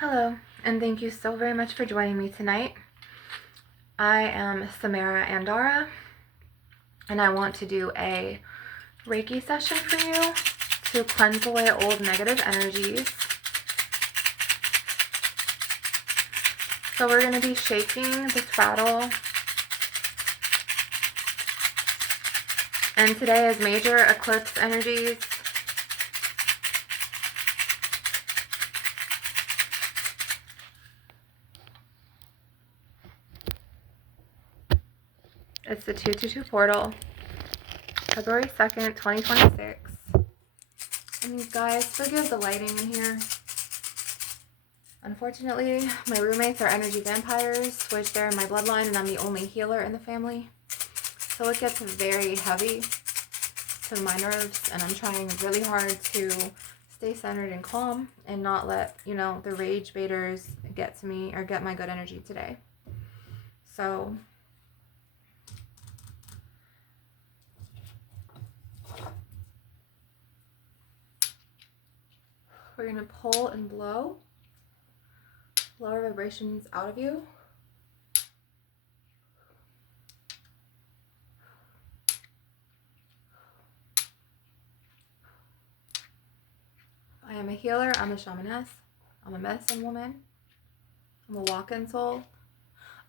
Hello, and thank you so very much for joining me tonight. I am Samara Andara, and I want to do a Reiki session for you to cleanse away old negative energies. So we're going to be shaking this rattle. And today is major eclipse energies. It's the 222 portal, February 2nd, 2026. And you guys, forgive the lighting in here. Unfortunately, my roommates are energy vampires, which they're in my bloodline, and I'm the only healer in the family. So it gets very heavy to my nerves, and I'm trying really hard to stay centered and calm and not let, the rage baiters get to me or get my good energy today. So we're going to pull and blow lower vibrations out of you. I am a healer, I'm a shamaness, I'm a medicine woman, I'm a walk-in soul,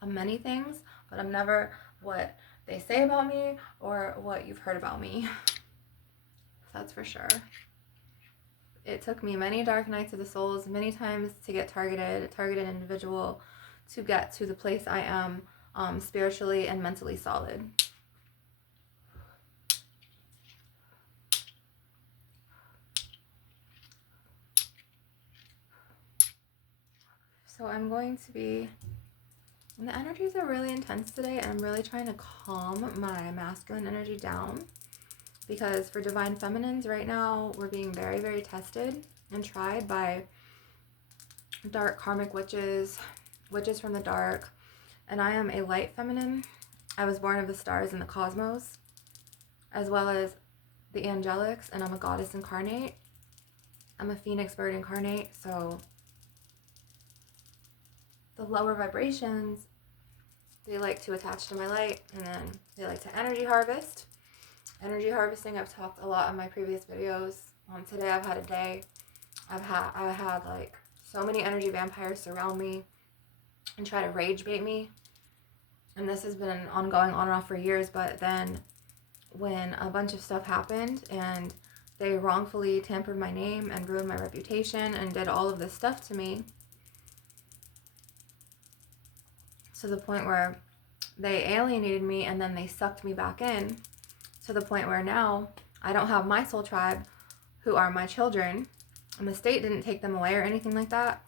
I'm many things, but I'm never what they say about me or what you've heard about me. That's for sure. It took me many dark nights of the souls, many times to get targeted individual, to get to the place I am spiritually and mentally solid. So I'm going to be, and the energies are really intense today, and I'm really trying to calm my masculine energy down, because for divine feminines right now, we're being very, very tested and tried by dark karmic witches from the dark, and I am a light feminine. I was born of the stars and the cosmos, as well as the angelics, and I'm a goddess incarnate. I'm a phoenix bird incarnate, so the lower vibrations, they like to attach to my light, and then they like to energy harvest. Energy harvesting, I've talked a lot in my previous videos. Today I've had a day. I've had like so many energy vampires surround me and try to rage bait me. And this has been ongoing on and off for years, but then when a bunch of stuff happened and they wrongfully tampered my name and ruined my reputation and did all of this stuff to me, to the point where they alienated me and then they sucked me back in, to the point where now I don't have my soul tribe, who are my children, and the state didn't take them away or anything like that.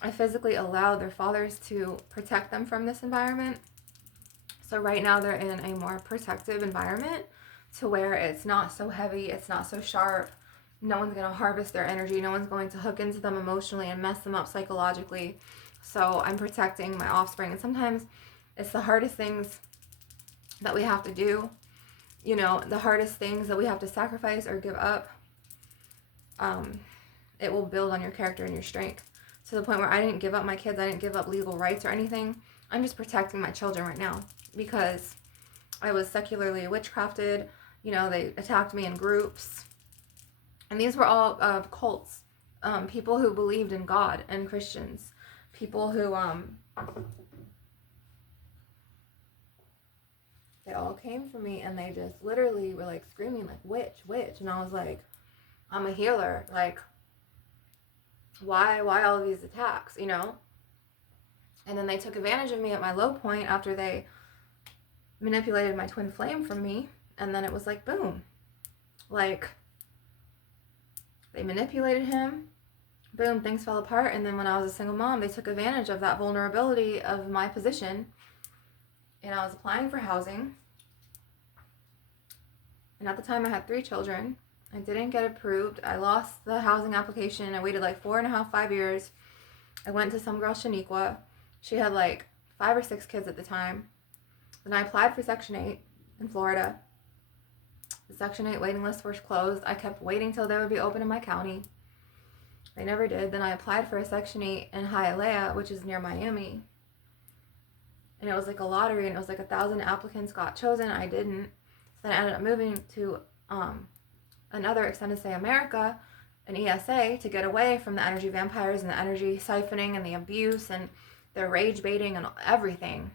I physically allowed their fathers to protect them from this environment. So right now they're in a more protective environment, to where it's not so heavy, it's not so sharp. No one's going to harvest their energy. No one's going to hook into them emotionally and mess them up psychologically. So I'm protecting my offspring. And sometimes it's the hardest things that we have to do. The hardest things that we have to sacrifice or give up. It will build on your character and your strength. To the point where I didn't give up my kids. I didn't give up legal rights or anything. I'm just protecting my children right now, because I was secularly witchcrafted. They attacked me in groups. And these were all cults. People who believed in God, and Christians. People who, they all came for me, and they just literally were like screaming like, witch, witch. And I was like, I'm a healer. Like, why all of these attacks, And then they took advantage of me at my low point after they manipulated my twin flame from me. And then it was like, boom. Like, they manipulated him. Boom, things fell apart. And then when I was a single mom, they took advantage of that vulnerability of my position. And I was applying for housing. And at the time I had 3 children. I didn't get approved. I lost the housing application. I waited like 4.5, 5 years. I went to some girl, Shaniqua. She had like 5 or 6 kids at the time. Then I applied for Section 8 in Florida. The Section 8 waiting list was closed. I kept waiting till they would be open in my county. They never did. Then I applied for a Section 8 in Hialeah, which is near Miami. And it was like a lottery, and it was like 1,000 applicants got chosen. I didn't. So then I ended up moving to another extended stay America, an ESA, to get away from the energy vampires and the energy siphoning and the abuse and the rage baiting and everything.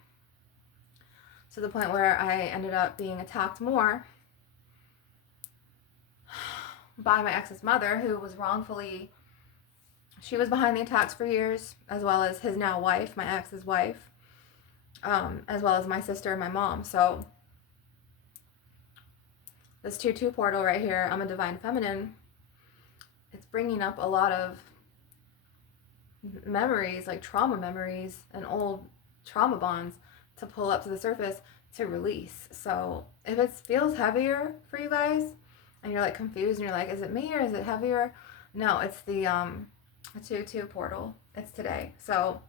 To the point where I ended up being attacked more by my ex's mother, who was wrongfully, she was behind the attacks for years, as well as his now wife, my ex's wife, as well as my sister and my mom. So this 2-2 portal right here, I'm a divine feminine, it's bringing up a lot of memories, like trauma memories and old trauma bonds to pull up to the surface to release. So if it feels heavier for you guys and you're like confused and you're like, is it me or is it heavier? No, it's the 2-2 portal. It's today. So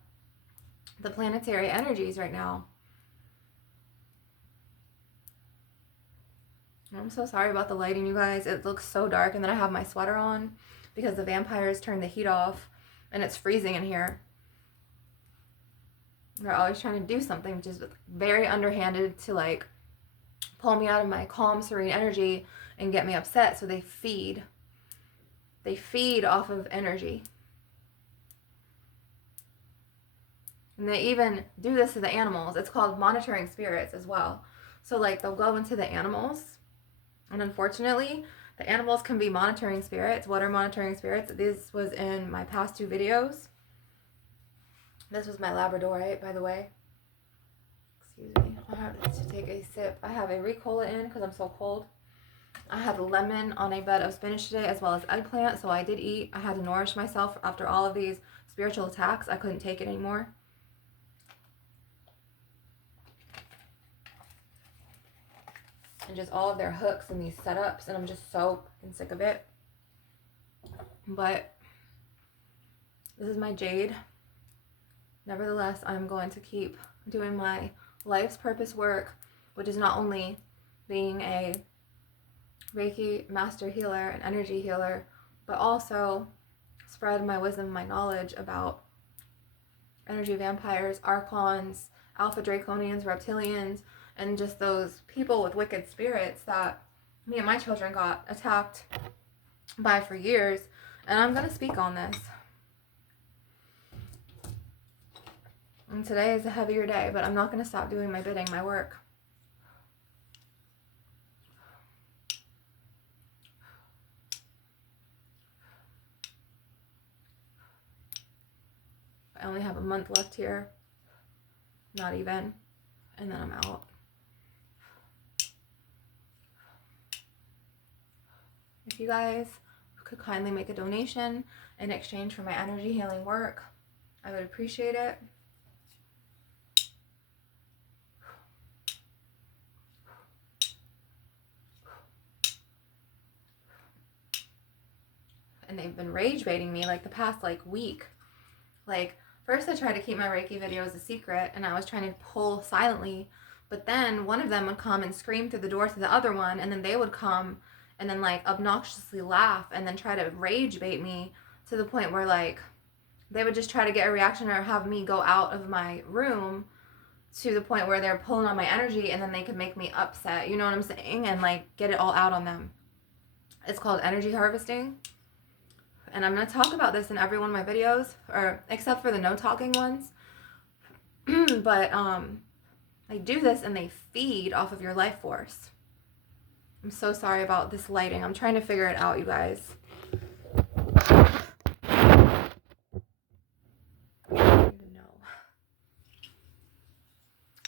the planetary energies right now. I'm so sorry about the lighting, you guys. It looks so dark, and then I have my sweater on because the vampires turned the heat off and it's freezing in here. They're always trying to do something, which is very underhanded, to like pull me out of my calm, serene energy and get me upset. So they feed off of energy. And they even do this to the animals. It's called monitoring spirits as well. So like they'll go into the animals, and unfortunately the animals can be monitoring spirits. What are monitoring spirits? This was in my past 2 videos. This was my Labradorite, by the way. Excuse me. I have to take a sip. I have a Ricola in because I'm so cold. I had lemon on a bed of spinach today, as well as eggplant. So I did eat. I had to nourish myself after all of these spiritual attacks. I couldn't take it anymore. And just all of their hooks and these setups. And I'm just so fucking sick of it. But this is my jade. Nevertheless, I'm going to keep doing my life's purpose work, which is not only being a Reiki master healer and energy healer, but also spread my wisdom, my knowledge about energy vampires, archons, alpha draconians, reptilians, and just those people with wicked spirits that me and my children got attacked by for years. And I'm going to speak on this. And today is a heavier day, but I'm not going to stop doing my bidding, my work. I only have a month left here. Not even. And then I'm out. If you guys could kindly make a donation in exchange for my energy healing work, I would appreciate it. And they've been rage baiting me like the past week. Like, first I tried to keep my Reiki videos a secret, and I was trying to pull silently, but then one of them would come and scream through the door to the other one, and then they would come and then like obnoxiously laugh and then try to rage bait me to the point where like they would just try to get a reaction or have me go out of my room, to the point where they're pulling on my energy, and then they could make me upset, you know what I'm saying, and like get it all out on them. It's called energy harvesting. And I'm going to talk about this in every one of my videos, or except for the no talking ones. But they do this and they feed off of your life force. I'm so sorry about this lighting. I'm trying to figure it out, you guys. I don't even know.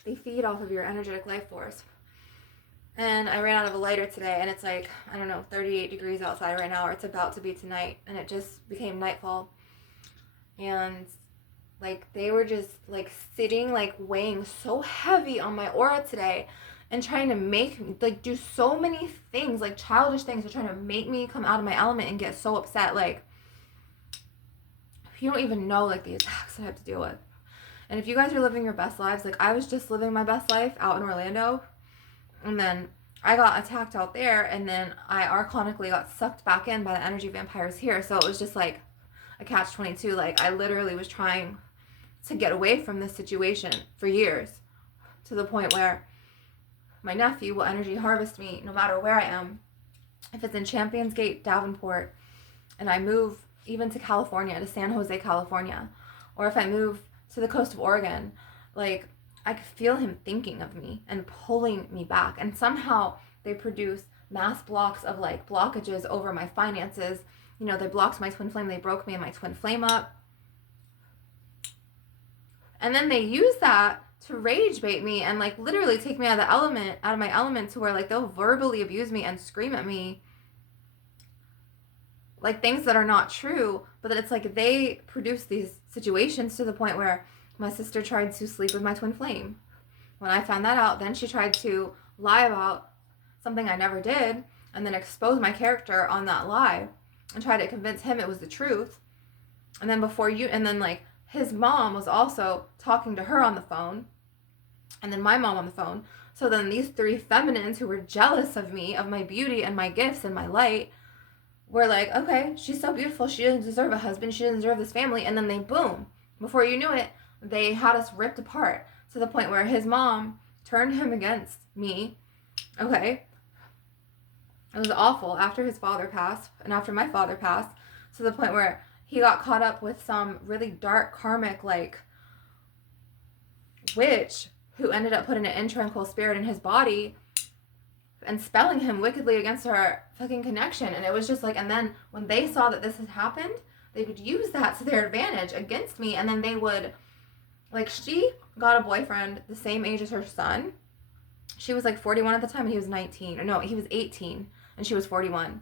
They feed off of your energetic life force. And I ran out of a lighter today, and it's like, I don't know, 38 degrees outside right now, or it's about to be tonight, and it just became nightfall. And like they were just like sitting, like weighing so heavy on my aura today, and trying to make me like do so many things, like childish things. They're trying to make me come out of my element and get so upset. Like, you don't even know like the attacks I have to deal with. And if you guys are living your best lives, like I was just living my best life out in Orlando. And then I got attacked out there, and then I archonically got sucked back in by the energy vampires here. So it was just like a catch-22. Like, I literally was trying to get away from this situation for years, to the point where my nephew will energy harvest me no matter where I am. If it's in Champions Gate, Davenport, and I move even to California, to San Jose, California, or if I move to the coast of Oregon, like, I could feel him thinking of me and pulling me back. And somehow they produce mass blocks of like blockages over my finances. You know, they blocked my twin flame. They broke me and my twin flame up. And then they use that to rage bait me and like literally take me out of my element, to where like they'll verbally abuse me and scream at me like things that are not true. But that it's like they produce these situations to the point where my sister tried to sleep with my twin flame. When I found that out, then she tried to lie about something I never did, and then expose my character on that lie and try to convince him it was the truth. And then like his mom was also talking to her on the phone, and then my mom on the phone. So then these three feminines who were jealous of me, of my beauty and my gifts and my light, were like, okay, she's so beautiful, she doesn't deserve a husband, she doesn't deserve this family. And then they, boom, before you knew it, they had us ripped apart, to the point where his mom turned him against me. Okay, it was awful after his father passed and after my father passed, to the point where he got caught up with some really dark karmic like witch who ended up putting an intranquil spirit in his body and spelling him wickedly against our fucking connection. And it was just like, and then when they saw that this had happened, they would use that to their advantage against me. And then they would, like, she got a boyfriend the same age as her son. She was like 41 at the time and he was 19. Or no, he was 18 and she was 41.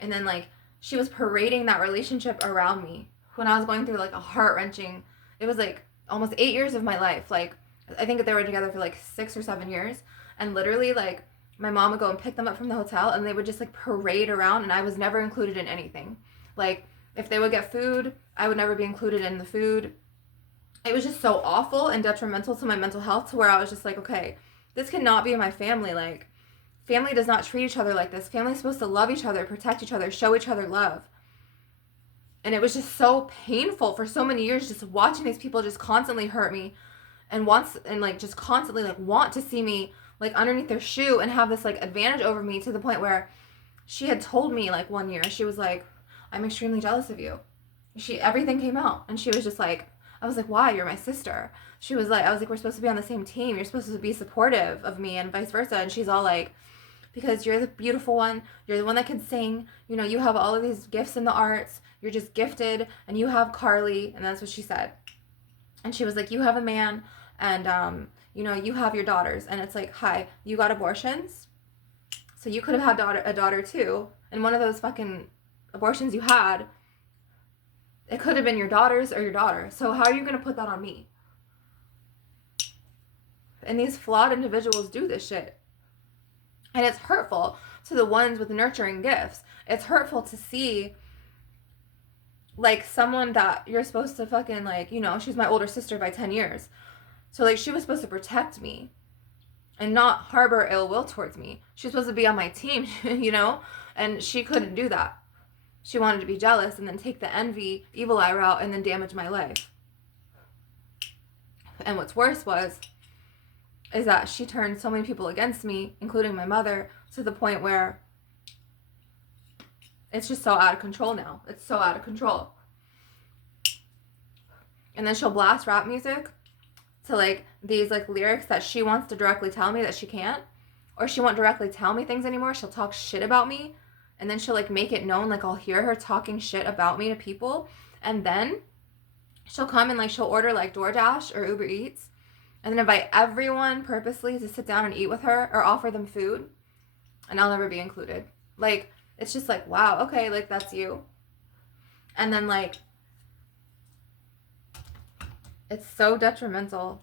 And then like she was parading that relationship around me when I was going through like a heart-wrenching, it was like almost 8 years of my life. Like, I think they were together for like 6 or 7 years. And literally like my mom would go and pick them up from the hotel and they would just like parade around, and I was never included in anything. Like, if they would get food, I would never be included in the food. It was just so awful and detrimental to my mental health, to where I was just like, okay, this cannot be my family. Like, family does not treat each other like this. Family's supposed to love each other, protect each other, show each other love. And it was just so painful for so many years, just watching these people just constantly hurt me and just constantly like want to see me like underneath their shoe and have this like advantage over me, to the point where she had told me like one year, she was like, I'm extremely jealous of you. Everything came out, and she was just like, I was like, why? You're my sister. She was like, I was like, we're supposed to be on the same team. You're supposed to be supportive of me and vice versa. And she's all like, because you're the beautiful one. You're the one that can sing. You know, you have all of these gifts in the arts. You're just gifted. And you have Carly. And that's what she said. And she was like, you have a man. And, you know, you have your daughters. And it's like, hi, you got abortions. So you could have had a daughter too. And one of those fucking abortions you had, it could have been your daughter's or your daughter. So how are you going to put that on me? And these flawed individuals do this shit. And it's hurtful to the ones with nurturing gifts. It's hurtful to see like someone that you're supposed to fucking like, you know, she's my older sister by 10 years. So like she was supposed to protect me and not harbor ill will towards me. She's supposed to be on my team, you know? And she couldn't do that. She wanted to be jealous and then take the envy, evil eye route and then damage my life. And what's worse is that she turned so many people against me, including my mother, to the point where it's just so out of control now. It's so out of control. And then she'll blast rap music to like these like lyrics that she wants to directly tell me that she can't, or she won't directly tell me things anymore. She'll talk shit about me, and then she'll like make it known, like I'll hear her talking shit about me to people, and then she'll come and like she'll order like DoorDash or Uber Eats and then invite everyone purposely to sit down and eat with her or offer them food, and I'll never be included. Like, it's just like, wow, okay, like that's you. And then like it's so detrimental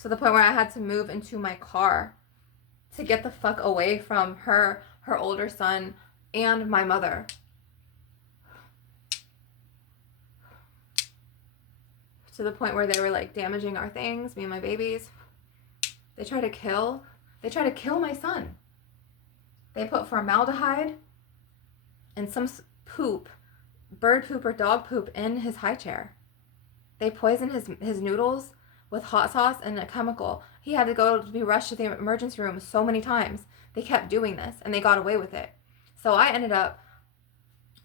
to the point where I had to move into my car to get the fuck away from her older son, and my mother. To the point where they were like damaging our things, me and my babies. They tried to kill my son. They put formaldehyde and some poop, bird poop or dog poop in his high chair. They poisoned his noodles with hot sauce and a chemical. He had to go to be rushed to the emergency room so many times. They kept doing this, and they got away with it. So I ended up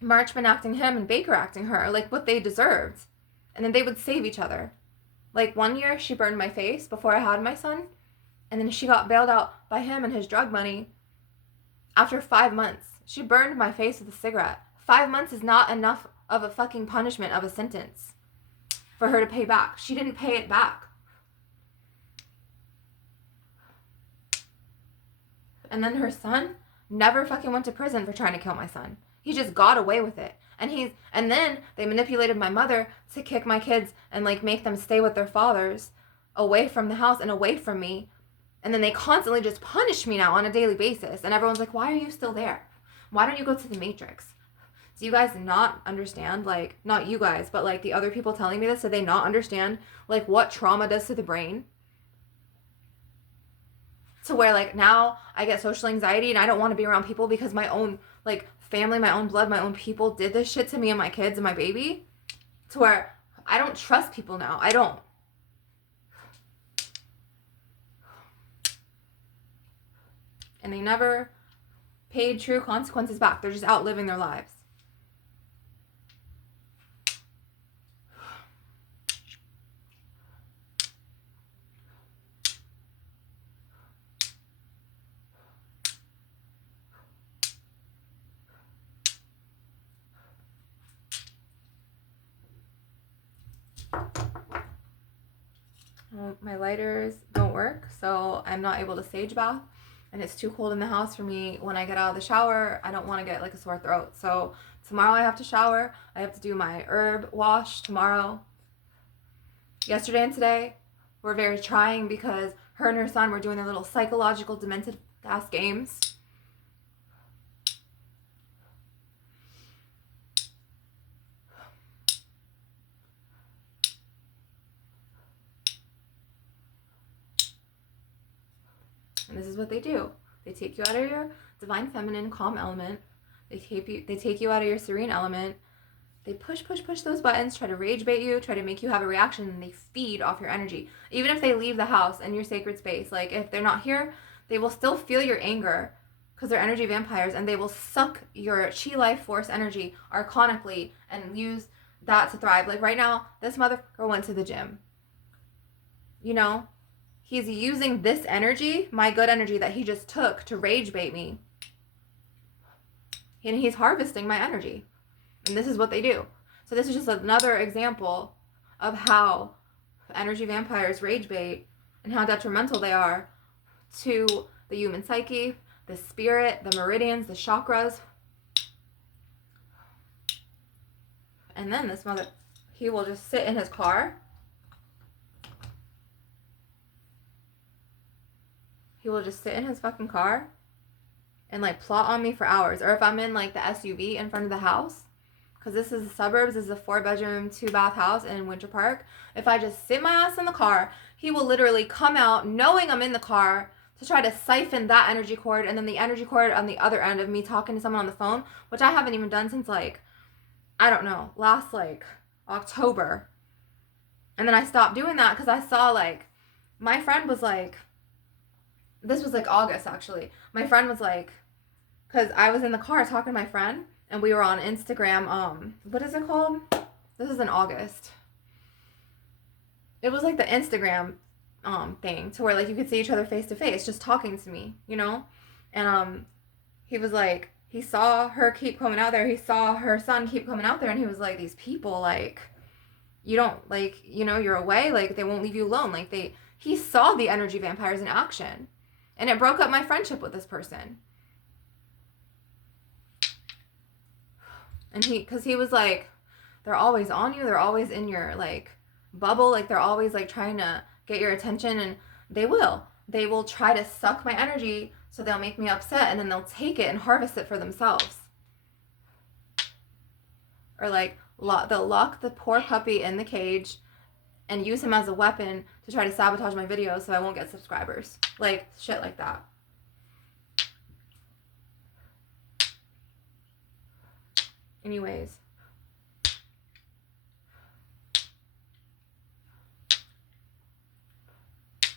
Marchman acting him and Baker acting her, like what they deserved. And then they would save each other. Like one year, she burned my face before I had my son, and then she got bailed out by him and his drug money after 5 months. She burned my face with a cigarette. 5 months is not enough of a fucking punishment of a sentence for her to pay back. She didn't pay it back. And then her son never fucking went to prison for trying to kill my son. He just got away with it. And then they manipulated my mother to kick my kids and like make them stay with their fathers away from the house and away from me. And then they constantly just punish me now on a daily basis. And everyone's like, why are you still there? Why don't you go to the Matrix? Do you guys not understand, like, not you guys, but like the other people telling me this, do they not understand like what trauma does to the brain? To where like now I get social anxiety and I don't want to be around people because my own like family, my own blood, my own people did this shit to me and my kids and my baby. To where I don't trust people now. I don't. And they never paid true consequences back. They're just out living their lives. Well, my lighters don't work, so I'm not able to sage bath. And it's too cold in the house for me. When I get out of the shower, I don't want to get like a sore throat. So tomorrow I have to shower. I have to do my herb wash tomorrow. Yesterday and today were very trying because her and her son were doing their little psychological demented ass games. And this is what they do. They take you out of your divine feminine calm element. They take you out of your serene element. They push those buttons, try to rage bait you, try to make you have a reaction, and they feed off your energy. Even if they leave the house and your sacred space, like if they're not here, they will still feel your anger because they're energy vampires, and they will suck your chi life force energy archonically and use that to thrive. Like right now, this motherfucker went to the gym. You know? He's using this energy, my good energy that he just took to rage bait me. And he's harvesting my energy. And this is what they do. So this is just another example of how energy vampires rage bait and how detrimental they are to the human psyche, the spirit, the meridians, the chakras. And then this mother, he will just sit in his car. He will just sit in his fucking car and like plot on me for hours. Or if I'm in like the SUV in front of the house, because this is the suburbs, this is a 4-bedroom, 2-bath house in Winter Park. If I just sit my ass in the car, he will literally come out knowing I'm in the car to try to siphon that energy cord, and then the energy cord on the other end of me talking to someone on the phone, which I haven't even done since like, I don't know, last like October. And then I stopped doing that because I saw like, my friend was like, this was like August actually. My friend was like, because I was in the car talking to my friend and we were on Instagram. What is it called? This is in August. It was like the Instagram thing to where like you could see each other face to face just talking to me, you know? And he was like, he saw her keep coming out there. He saw her son keep coming out there, and he was like, these people, like, you don't, like, you know, you're away, like they won't leave you alone. Like he saw the energy vampires in action. And it broke up my friendship with this person. And because he was like, they're always on you. They're always in your, like, bubble. Like, they're always, like, trying to get your attention. And they will. They will try to suck my energy so they'll make me upset. And then they'll take it and harvest it for themselves. Or, like, they'll lock the poor puppy in the cage and use him as a weapon to try to sabotage my videos so I won't get subscribers. Like, shit like that. Anyways.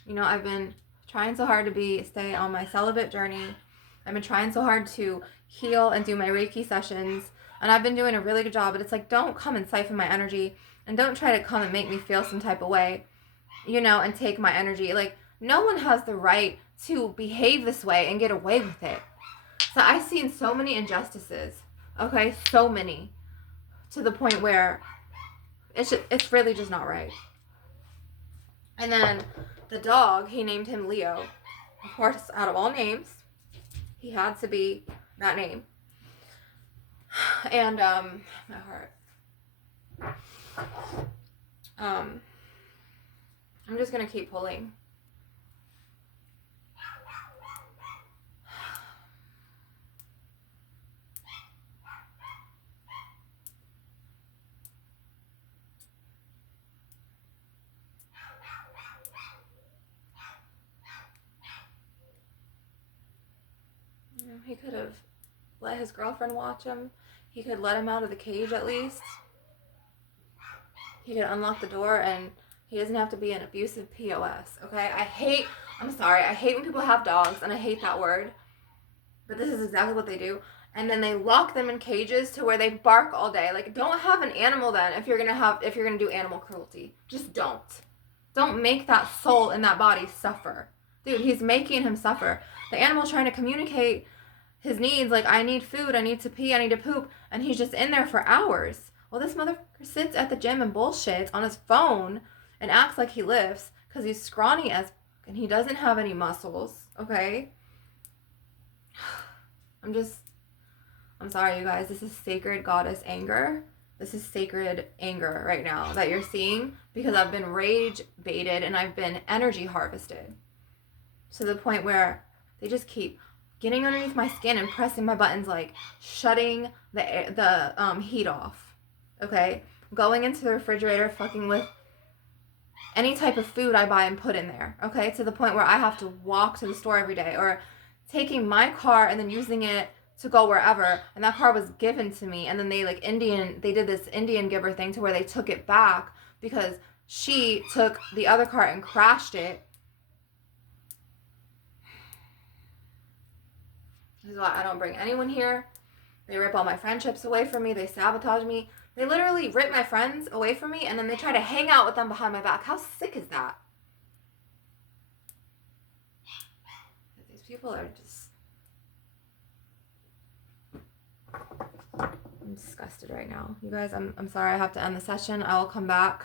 You know, I've been trying so hard to stay on my celibate journey. I've been trying so hard to heal and do my Reiki sessions. And I've been doing a really good job. But it's like, don't come and siphon my energy. And don't try to come and make me feel some type of way, you know, and take my energy. Like, no one has the right to behave this way and get away with it. So I've seen so many injustices. Okay? So many. To the point where it's really just not right. And then the dog, he named him Leo. Of course, out of all names, he had to be that name. And my heart. I'm just gonna keep pulling. You know, he could have let his girlfriend watch him. He could let him out of the cage at least. He could unlock the door, and he doesn't have to be an abusive POS, okay? I hate when people have dogs, and I hate that word. But this is exactly what they do. And then they lock them in cages to where they bark all day. Like, don't have an animal then if you're gonna do animal cruelty. Just don't. Don't make that soul in that body suffer. Dude, he's making him suffer. The animal's trying to communicate his needs, like, I need food, I need to pee, I need to poop, and he's just in there for hours. Well, this motherfucker sits at the gym and bullshits on his phone and acts like he lifts because he's scrawny as and he doesn't have any muscles, okay? I'm sorry, you guys. This is sacred goddess anger. This is sacred anger right now that you're seeing because I've been rage baited and I've been energy harvested to the point where they just keep getting underneath my skin and pressing my buttons, like shutting the heat off, okay? Going into the refrigerator, fucking with any type of food I buy and put in there, okay? To the point where I have to walk to the store every day, or taking my car and then using it to go wherever, and that car was given to me, and then they did this Indian giver thing to where they took it back because she took the other car and crashed it. This is why I don't bring anyone here. They rip all my friendships away from me. They sabotage me. They literally rip my friends away from me, and then they try to hang out with them behind my back. How sick is that? These people are just... I'm disgusted right now. You guys, I'm sorry I have to end the session. I will come back.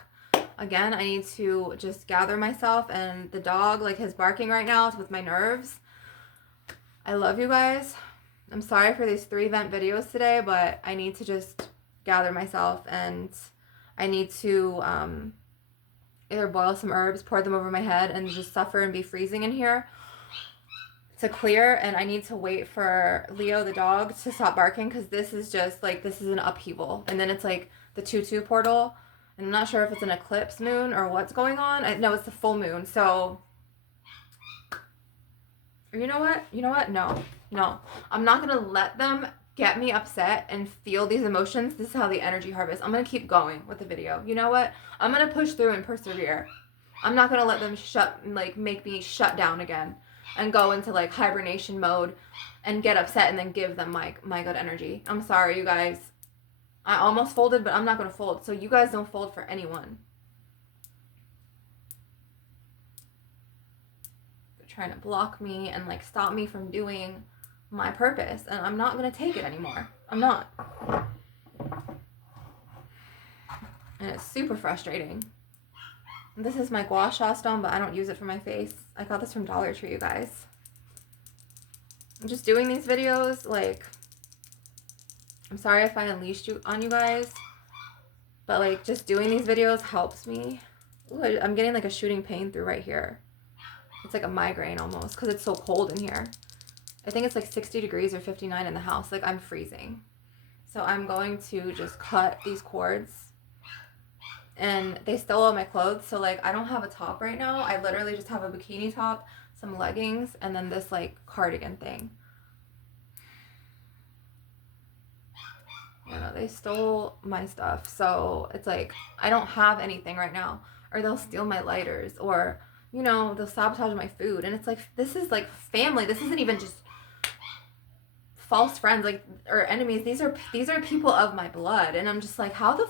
Again, I need to just gather myself, and the dog, like, his barking right now is with my nerves. I love you guys. I'm sorry for these 3 vent videos today, but I need to just gather myself, and I need to either boil some herbs, pour them over my head, and just suffer and be freezing in here to clear. And I need to wait for Leo the dog to stop barking because this is just like, this is an upheaval. And then it's like the 2-2 portal, and I'm not sure if it's an eclipse moon or what's going on. No, it's the full moon. So you know what? No. I'm not going to let them get me upset and feel these emotions. This is how the energy harvest. I'm going to keep going with the video. You know what? I'm going to push through and persevere. I'm not going to let them make me shut down again and go into like hibernation mode and get upset and then give them my good energy. I'm sorry, you guys. I almost folded, but I'm not going to fold. So you guys don't fold for anyone. Trying to block me and like stop me from doing my purpose, and I'm not going to take it anymore. I'm not. And it's super frustrating. This is my gua sha stone, but I don't use it for my face. I got this from Dollar Tree, you guys. I'm just doing these videos, like, I'm sorry if I unleashed on you guys, but like just doing these videos helps me. Ooh, I'm getting like a shooting pain through right here. It's like a migraine almost because it's so cold in here. I think it's like 60 degrees or 59 in the house. Like, I'm freezing. So I'm going to just cut these cords. And they stole all my clothes. So, like, I don't have a top right now. I literally just have a bikini top, some leggings, and then this, like, cardigan thing. You know, they stole my stuff. So it's like, I don't have anything right now. Or they'll steal my lighters. Or, you know, they'll sabotage my food. And it's like, this is like family. This isn't even just false friends, like, or enemies. These are people of my blood. And I'm just like, how the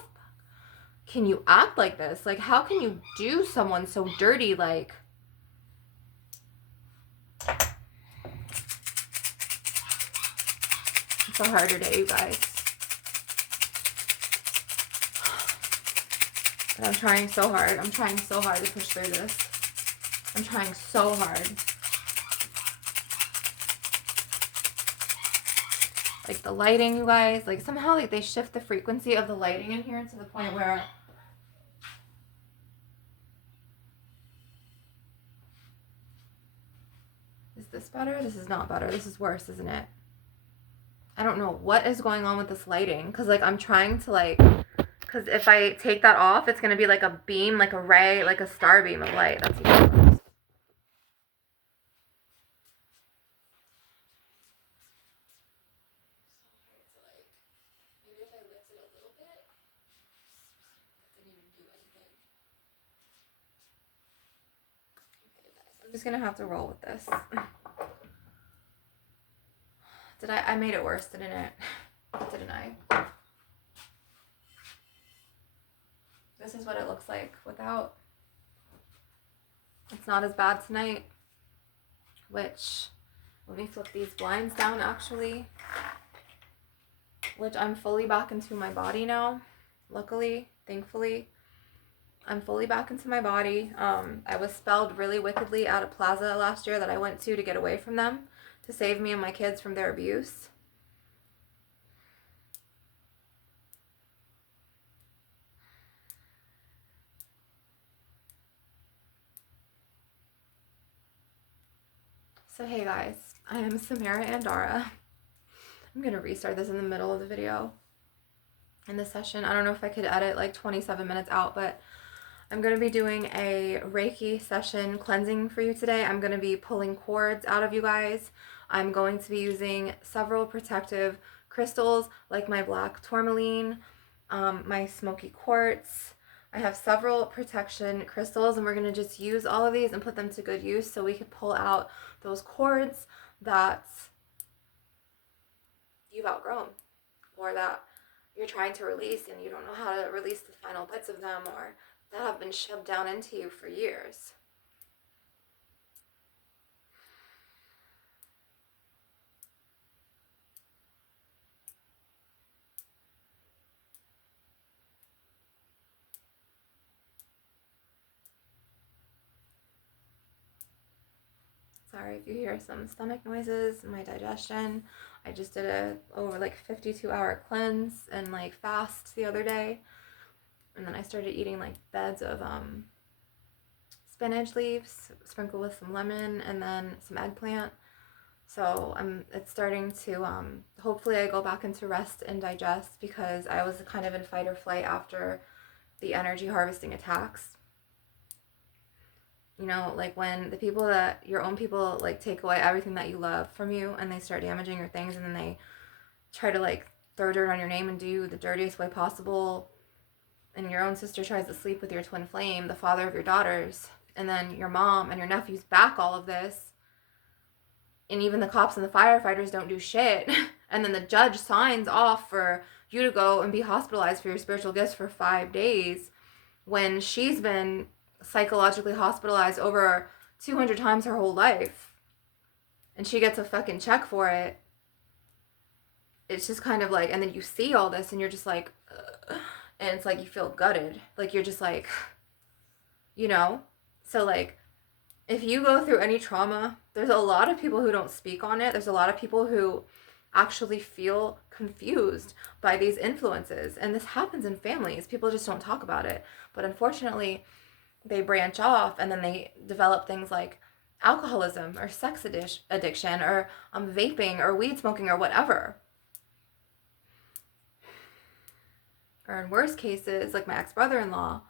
can you act like this? Like, how can you do someone so dirty? Like, it's a harder day, you guys. But I'm trying so hard. I'm trying so hard to push through this. I'm trying so hard. Like the lighting, you guys, like somehow like they shift the frequency of the lighting in here to the point where is this better? This is not better. This is worse, isn't it? I don't know what is going on with this lighting, because like I'm trying to like, because if I take that off, it's going to be like a beam, like a ray, like a star beam of light. That's even worse. I'm just gonna have to roll with this. I made it worse, didn't it? Didn't I? This is what it looks like without. It's not as bad tonight. Which, let me flip these blinds down actually. Which I'm fully back into my body now. Luckily, thankfully. I'm fully back into my body. I was spelled really wickedly at a plaza last year that I went to get away from them, to save me and my kids from their abuse. So hey guys, I am Samara Andara. I'm gonna restart this in the middle of the video. In this session, I don't know if I could edit like 27 minutes out, but I'm going to be doing a Reiki session cleansing for you today. I'm going to be pulling cords out of you guys. I'm going to be using several protective crystals like my black tourmaline, my smoky quartz. I have several protection crystals, and we're going to just use all of these and put them to good use so we can pull out those cords that you've outgrown or that you're trying to release and you don't know how to release the final bits of them, or that have been shoved down into you for years. Sorry if you hear some stomach noises, my digestion. I just did a over like 52-hour cleanse and like fast the other day. And then I started eating like beds of spinach leaves sprinkled with some lemon and then some eggplant. So it's starting to, hopefully I go back into rest and digest, because I was kind of in fight or flight after the energy harvesting attacks. You know, like when the people that, your own people, like take away everything that you love from you and they start damaging your things, and then they try to like throw dirt on your name and do the dirtiest way possible. And your own sister tries to sleep with your twin flame, the father of your daughters. And then your mom and your nephews back all of this. And even the cops and the firefighters don't do shit. And then the judge signs off for you to go and be hospitalized for your spiritual gifts for 5 days, when she's been psychologically hospitalized over 200 times her whole life. And she gets a fucking check for it. It's just kind of like, and then you see all this and you're just like, ugh. And it's like you feel gutted. Like you're just like, you know? So like, if you go through any trauma, there's a lot of people who don't speak on it. There's a lot of people who actually feel confused by these influences. And this happens in families. People just don't talk about it. But unfortunately, they branch off and then they develop things like alcoholism or sex addiction or vaping or weed smoking or whatever. Or in worst cases, like my ex-brother-in-law,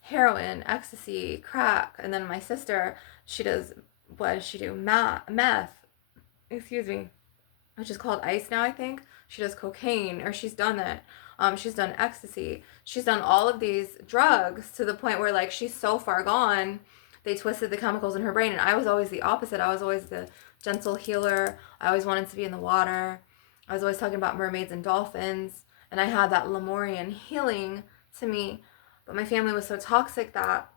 heroin, ecstasy, crack. And then my sister, she does, what does she do? Meth. Excuse me. which is called ice now, I think. She does cocaine, or she's done it. She's done ecstasy. She's done all of these drugs to the point where, like, she's so far gone, they twisted the chemicals in her brain. And I was always the opposite. I was always the gentle healer. I always wanted to be in the water. I was always talking about mermaids and dolphins. And I had that Lemurian healing to me. But my family was so toxic that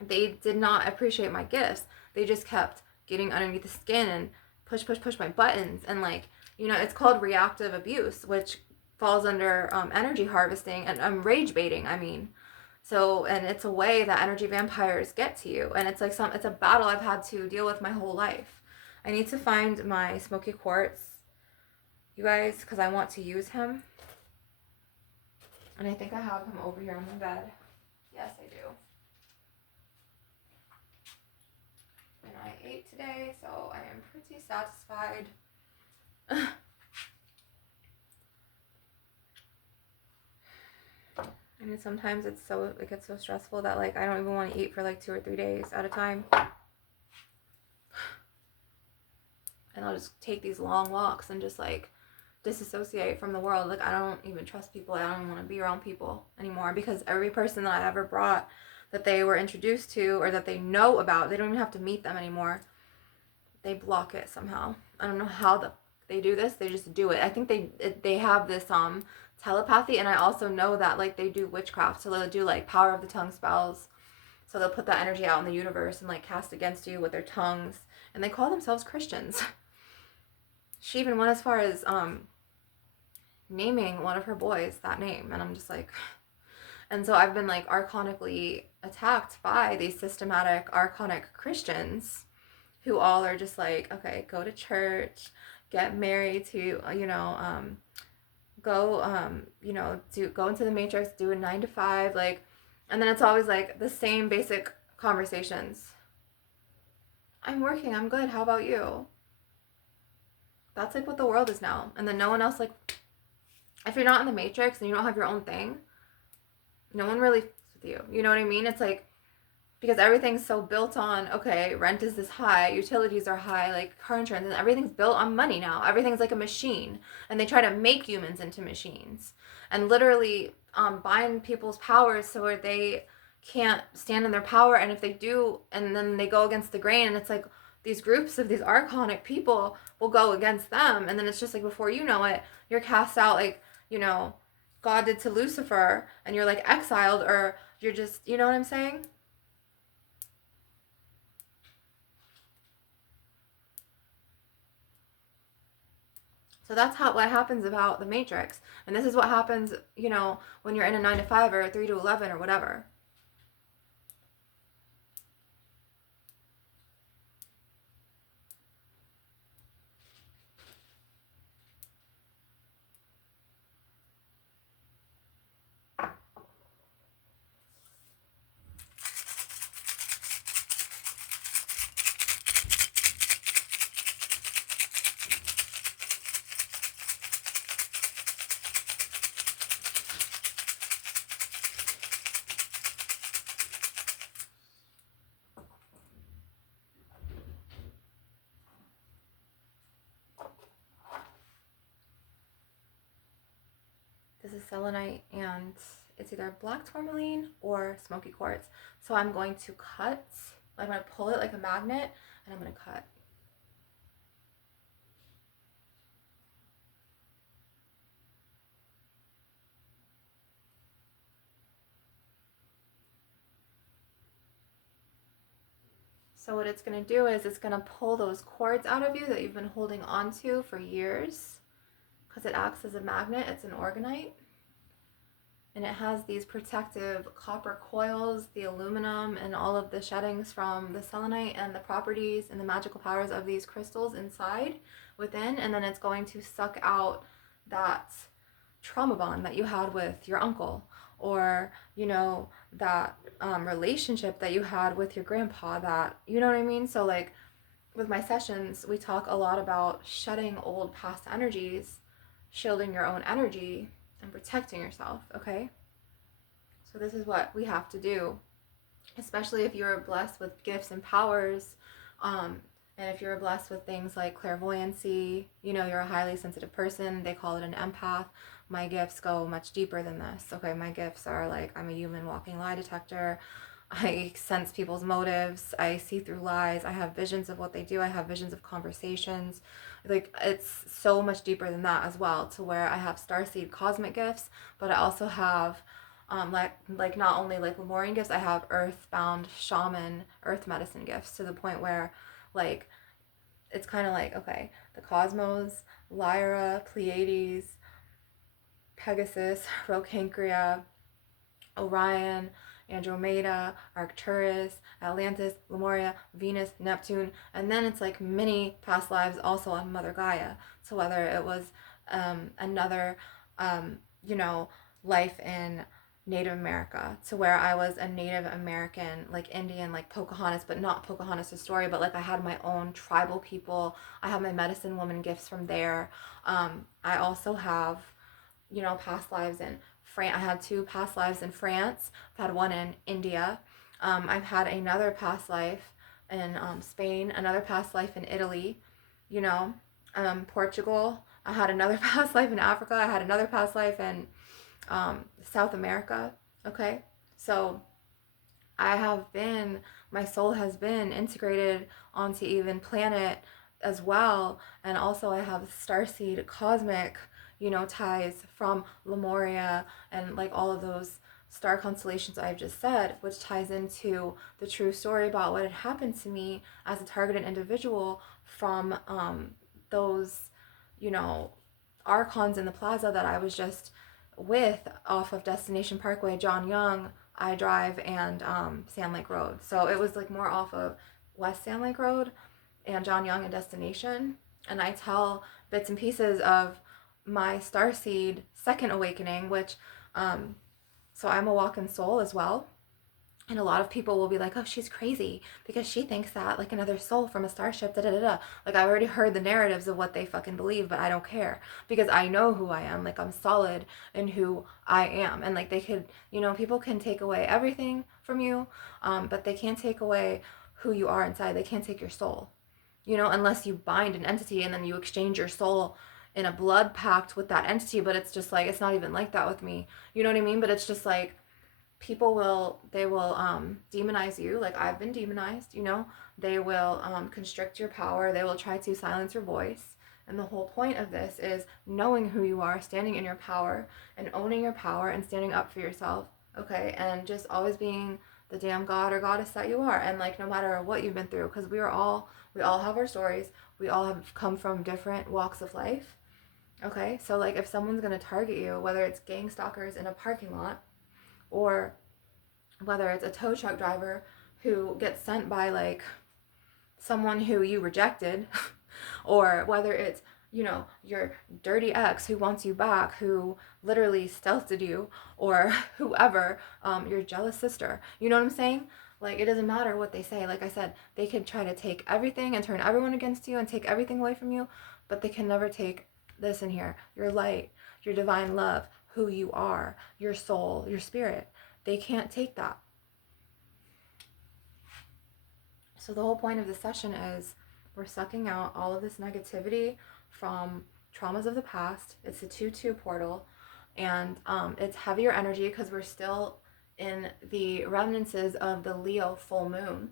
they did not appreciate my gifts. They just kept getting underneath the skin and push my buttons. And, like, you know, it's called reactive abuse, which falls under energy harvesting and rage baiting, I mean. So, and it's a way that energy vampires get to you. And it's like it's a battle I've had to deal with my whole life. I need to find my smoky quartz, you guys, because I want to use him. And I think I have him over here on my bed. Yes, I do. And I ate today, so I am pretty satisfied. And sometimes it gets so stressful that, like, I don't even want to eat for like 2 or 3 days at a time. And I'll just take these long walks and just, like, disassociate from the world. Like, I don't even trust people. I don't even want to be around people anymore, because every person that I ever brought that they were introduced to or that they know about, they don't even have to meet them anymore. They block it somehow. I don't know how they do this. They just do it. I think they have this telepathy, and I also know that, like, they do witchcraft. So they'll do, like, power of the tongue spells. So they'll put that energy out in the universe and, like, cast against you with their tongues. And they call themselves Christians. She even went as far as naming one of her boys that name. And I'm just like... And so I've been, like, archonically attacked by these systematic archonic Christians who all are just like, okay, go to church, get married to, you know, go, you know, go into the matrix, do a 9 to 5, like, and then it's always like the same basic conversations. I'm working, I'm good, how about you? That's like what the world is now. And then no one else, like, if you're not in the matrix and you don't have your own thing, no one really with you. You know what I mean? It's like, because everything's so built on, okay, rent is this high, utilities are high, like car insurance, and everything's built on money now. Everything's like a machine, and they try to make humans into machines, and literally bind people's powers so where they can't stand in their power. And if they do, and then they go against the grain, and it's like these groups of these archonic people will go against them, and then it's just like, before you know it, you're cast out, like, you know, God did to Lucifer, and you're like exiled, or you're just, you know what I'm saying? So that's what happens about the matrix. And this is what happens, you know, when you're in a 9 to 5 or a 3 to 11 or whatever. This is selenite, and it's either black tourmaline or smoky quartz. So I'm going to cut, I'm going to pull it like a magnet, and I'm going to cut. So what it's going to do is it's going to pull those cords out of you that you've been holding on to for years, because it acts as a magnet. It's an organite. And it has these protective copper coils, the aluminum, and all of the sheddings from the selenite and the properties and the magical powers of these crystals inside, within. And then it's going to suck out that trauma bond that you had with your uncle, or, you know, that relationship that you had with your grandpa, that, you know what I mean? So, like, with my sessions, we talk a lot about shedding old past energies, shielding your own energy, and protecting yourself, okay? So this is what we have to do, especially if you're blessed with gifts and powers, And if you're blessed with things like clairvoyancy, you know, you're a highly sensitive person, they call it an empath. My gifts go much deeper than this. Okay, my gifts are like, I'm a human walking lie detector. I sense people's motives. I see through lies. I have visions of what they do. I have visions of conversations. Like, it's so much deeper than that as well, to where I have starseed cosmic gifts, but I also have like not only like Lemurian gifts, I have earthbound shaman, earth medicine gifts, to the point where like it's kind of like, okay, the cosmos, Lyra, Pleiades, Pegasus, Rocancria, Orion, Andromeda, Arcturus, Atlantis, Lemuria, Venus, Neptune, and then it's like many past lives also on Mother Gaia. So whether it was another, you know, life in Native America, to where I was a Native American, like Indian, like Pocahontas, but not Pocahontas' story, but like I had my own tribal people. I have my medicine woman gifts from there. I also have, you know, past lives in France. I had 2 past lives in France. I've had one in India. I've had another past life in Spain, another past life in Italy, you know, Portugal. I had another past life in Africa. I had another past life in South America. Okay, so I have been, my soul has been integrated onto even planet as well. And also I have starseed cosmic, you know, ties from Lemuria and like all of those star constellations I've just said, which ties into the true story about what had happened to me as a targeted individual from those, you know, archons in the plaza that I was just with off of Destination Parkway, John Young, I Drive, and Sand Lake Road. So it was like more off of West Sand Lake Road and John Young and Destination. And I tell bits and pieces of my starseed second awakening, which, so I'm a walk-in soul as well. And a lot of people will be like, oh, she's crazy because she thinks that like another soul from a starship, da da da da. Like, I've already heard the narratives of what they fucking believe, but I don't care because I know who I am. Like, I'm solid in who I am. And like, they could, you know, people can take away everything from you, but they can't take away who you are inside. They can't take your soul, you know, unless you bind an entity and then you exchange your soul in a blood pact with that entity. But it's just like, it's not even like that with me. You know what I mean? But it's just like, people will, they will demonize you, like I've been demonized, you know. They will constrict your power, they will try to silence your voice. And the whole point of this is knowing who you are, standing in your power and owning your power and standing up for yourself, okay? And just always being the damn god or goddess that you are. And like, no matter what you've been through, because we all have our stories, we all have come from different walks of life, okay? So like, if someone's going to target you, whether it's gang stalkers in a parking lot, or whether it's a tow truck driver who gets sent by like someone who you rejected, or whether it's, you know, your dirty ex who wants you back, who literally stealthed you, or whoever, your jealous sister, you know what I'm saying? Like, it doesn't matter what they say. Like I said, they could try to take everything and turn everyone against you and take everything away from you, but they can never take this in here, your light, your divine love, who you are, your soul, your spirit. They can't take that. So the whole point of this session is we're sucking out all of this negativity from traumas of the past. It's a 2-2 portal, and it's heavier energy because we're still in the remnants of the Leo full moon.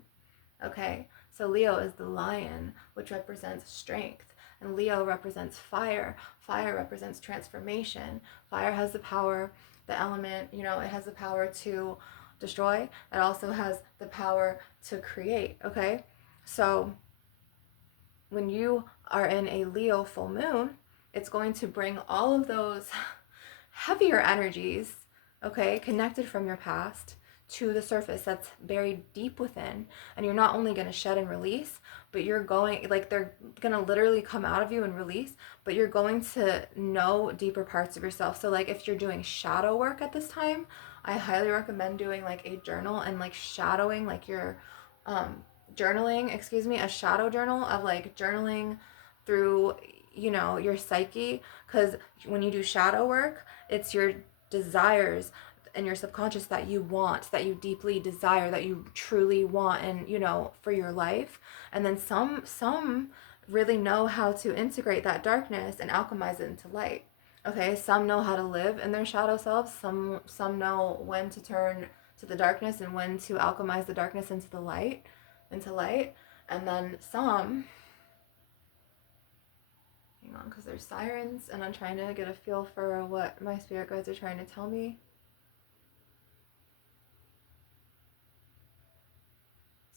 Okay, so Leo is the lion, which represents strength, and Leo represents fire. Fire represents transformation. Fire has the power, the element, you know, it has the power to destroy. It also has the power to create, okay? So when you are in a Leo full moon, it's going to bring all of those heavier energies, okay, connected from your past, to the surface that's buried deep within. And you're not only going to shed and release, but you're going, like, they're going to literally come out of you and release, but you're going to know deeper parts of yourself. So like, if you're doing shadow work at this time, I highly recommend doing like a journal and like shadowing, like your journaling, excuse me, a shadow journal of like journaling through, you know, your psyche. Because when you do shadow work, it's your desires in your subconscious that you want, that you deeply desire, that you truly want, and for your life. And then some really know how to integrate that darkness and alchemize it into light. Okay, some know how to live in their shadow selves. Some know when to turn to the darkness and when to alchemize the darkness into the light, And then some, hang on, because there's sirens and I'm trying to get a feel for what my spirit guides are trying to tell me.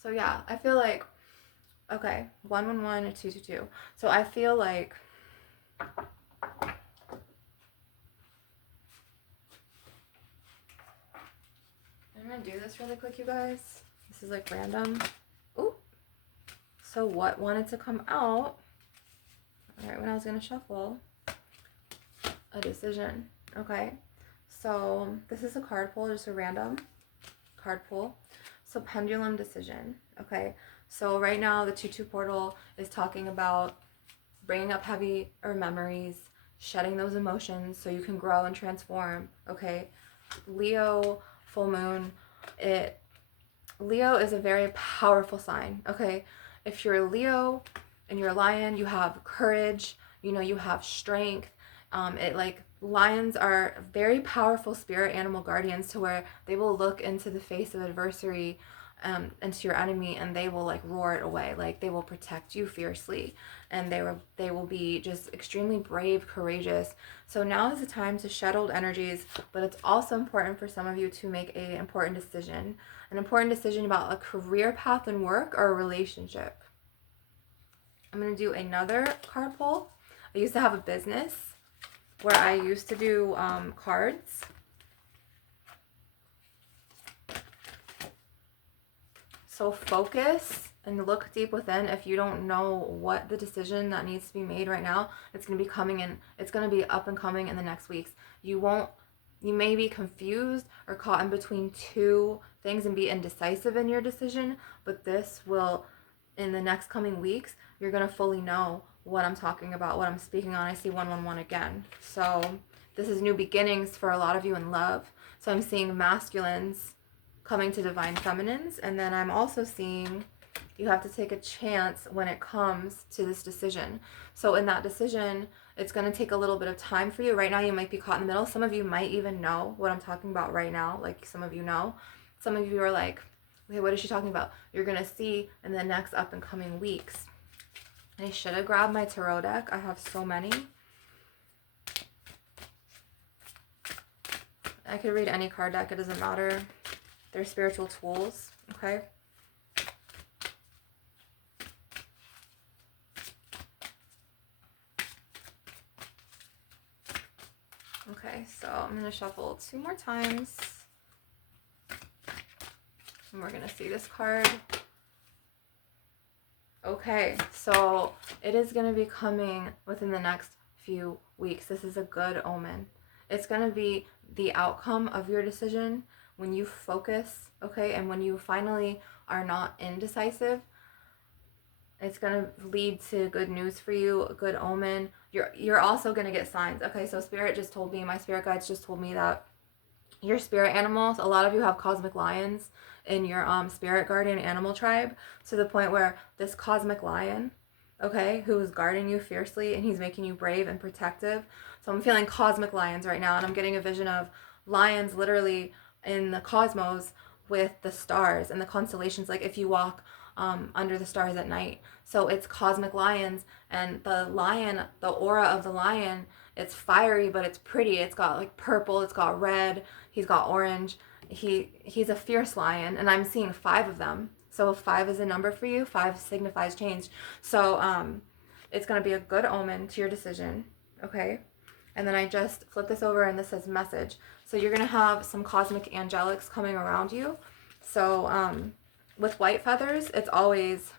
So yeah, I feel like, okay, 111 and 222. So I feel like I'm gonna do this really quick, you guys. This is like random. Ooh. So what wanted to come out right when I was gonna shuffle? A decision. Okay. So this is a card pull, just a random card pull. So pendulum decision. Okay. So right now the 2-2 portal is talking about bringing up heavy or memories, shedding those emotions so you can grow and transform. Okay. Leo, full moon, Leo is a very powerful sign. Okay. If you're a Leo and you're a lion, you have courage, you have strength. Lions are very powerful spirit animal guardians, to where they will look into the face of adversity, into your enemy, and they will roar it away. They will protect you fiercely, and they will be just extremely brave, courageous. So now is the time to shed old energies, but it's also important for some of you to make an important decision about a career path and work, or a relationship. I'm going to do another card pull. I used to have a business where I used to do cards. So focus and look deep within. If you don't know what the decision that needs to be made right now, it's going to be coming in. It's going to be up and coming in the next weeks. You may be confused or caught in between two things and be indecisive in your decision, but this will, in the next coming weeks, you're going to fully know what I'm talking about, what I'm speaking on. I see 111 again. So this is new beginnings for a lot of you in love. So I'm seeing masculines coming to divine feminines, and then I'm also seeing you have to take a chance when it comes to this decision. So in that decision, it's going to take a little bit of time for you. Right now you might be caught in the middle. Some of you might even know what I'm talking about right now. Some of you know. Some of you are like, okay, what is she talking about? You're going to see in the next up and coming weeks. I should have grabbed my tarot deck. I have so many. I could read any card deck. It doesn't matter. They're spiritual tools. Okay. Okay, so I'm going to shuffle 2 more times. And we're going to see this card. Okay, so it is going to be coming within the next few weeks. This is a good omen. It's going to be the outcome of your decision when you focus, okay, and when you finally are not indecisive. It's going to lead to good news for you, a good omen. You're also going to get signs. Okay, so Spirit just told me, my spirit guides just told me that your spirit animals, a lot of you have cosmic lions in your spirit guardian animal tribe, to the point where this cosmic lion, okay, who is guarding you fiercely, and he's making you brave and protective. So I'm feeling cosmic lions right now, and I'm getting a vision of lions literally in the cosmos with the stars and the constellations, like if you walk under the stars at night. So it's cosmic lions, and the lion, the aura of the lion, it's fiery, but it's pretty. It's got purple, it's got red, he's got orange. He's a fierce lion, and I'm seeing 5 of them. So if 5 is a number for you, 5 signifies change. So it's going to be a good omen to your decision, okay? And then I just flip this over, and this says message. So you're going to have some cosmic angelics coming around you. So with white feathers, it's always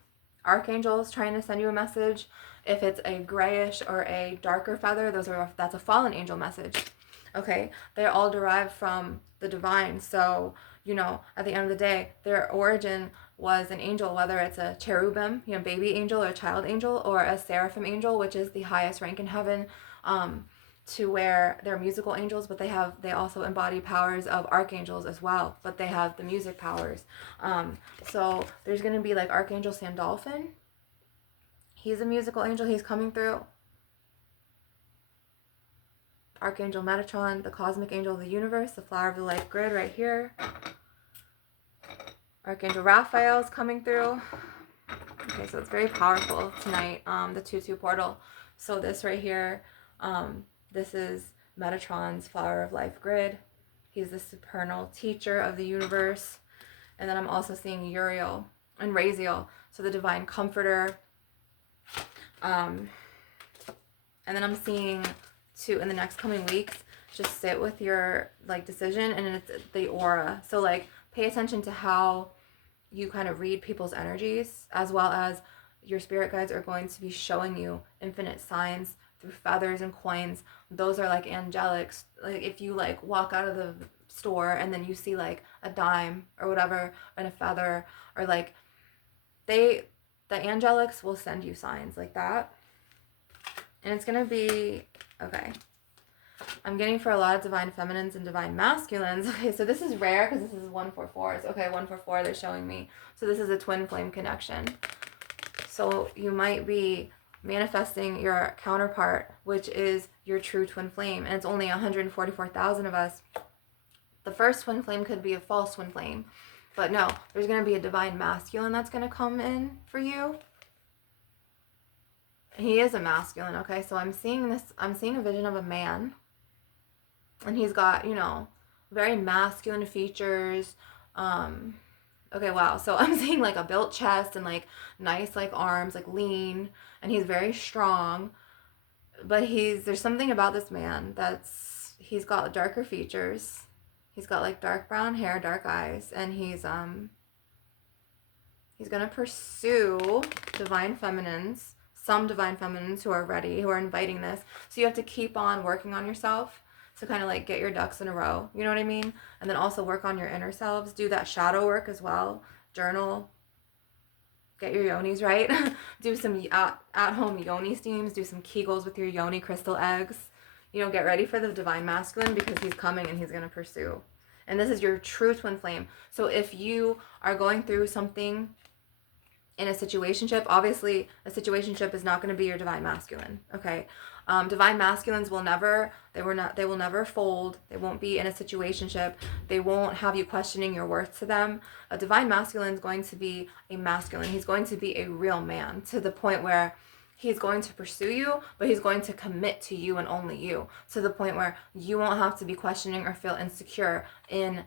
archangels trying to send you a message. If it's a grayish or a darker feather, that's a fallen angel message. Okay, they're all derived from the divine. So, at the end of the day, their origin was an angel, whether it's a cherubim, baby angel or child angel, or a seraphim angel, which is the highest rank in heaven. to where they're musical angels, but they also embody powers of archangels as well, but they have the music powers. So there's going to be like Archangel Sandalphon. He's a musical angel. He's coming through. Archangel Metatron, the cosmic angel of the universe, the flower of the life grid right here. Archangel Raphael is coming through. Okay, so it's very powerful tonight, the 2-2 portal. So this right here, this is Metatron's flower of life grid. He's the supernal teacher of the universe. And then I'm also seeing Uriel and Raziel, so the divine comforter. And then I'm seeing too, in the next coming weeks, just sit with your like decision, and it's the aura. So like pay attention to how you kind of read people's energies, as well as your spirit guides are going to be showing you infinite signs through feathers and coins. Those are like angelics. Like if you like walk out of the store and then you see like a dime or whatever and a feather, or like the angelics will send you signs like that. And it's gonna be okay. I'm getting for a lot of divine feminines and divine masculines. Okay, so this is rare because this is 144s. Okay, 144 they're showing me. So this is a twin flame connection. So you might be manifesting your counterpart, which is your true twin flame. And it's only 144,000 of us. The first twin flame could be a false twin flame. But no, there's going to be a divine masculine that's going to come in for you. He is a masculine, okay? So I'm seeing a vision of a man. And he's got, you know, very masculine features. Okay, wow. So I'm seeing like a built chest and like nice like arms, like lean, and he's very strong. But there's something about this man he's got darker features. He's got like dark brown hair, dark eyes, and he's gonna pursue divine feminines, some divine feminines who are ready, who are inviting this. So you have to keep on working on yourself. So kind of like get your ducks in a row, you know what I mean? And then also work on your inner selves. Do that shadow work as well. Journal. Get your yonis right. Do some at-home yoni steams. Do some Kegels with your yoni crystal eggs. You know, get ready for the divine masculine because he's coming and he's going to pursue. And this is your true twin flame. So if you are going through something in a situationship, obviously a situationship is not going to be your divine masculine, okay? Divine masculines will never fold. They won't be in a situationship. They won't have you questioning your worth to them. A divine masculine is going to be a masculine. He's going to be a real man to the point where he's going to pursue you, but he's going to commit to you and only you, to the point where you won't have to be questioning or feel insecure in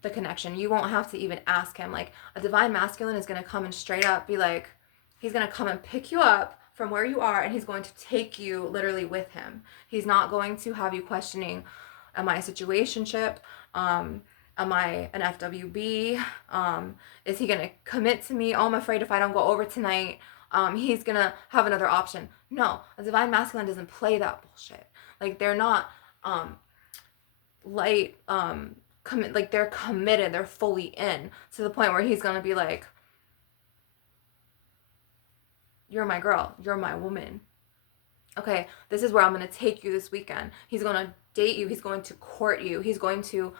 the connection. You won't have to even ask him. Like a divine masculine is going to come and straight up be like, he's going to come and pick you up from where you are, and he's going to take you literally with him. He's not going to have you questioning, am I a situationship? Am I an FWB? Is he going to commit to me? Oh, I'm afraid if I don't go over tonight, he's going to have another option. No, a divine masculine doesn't play that bullshit. Like they're not like they're committed, they're fully in, to the point where he's going to be like, you're my girl, you're my woman. Okay, this is where I'm going to take you this weekend. He's going to date you. He's going to court you. He's going to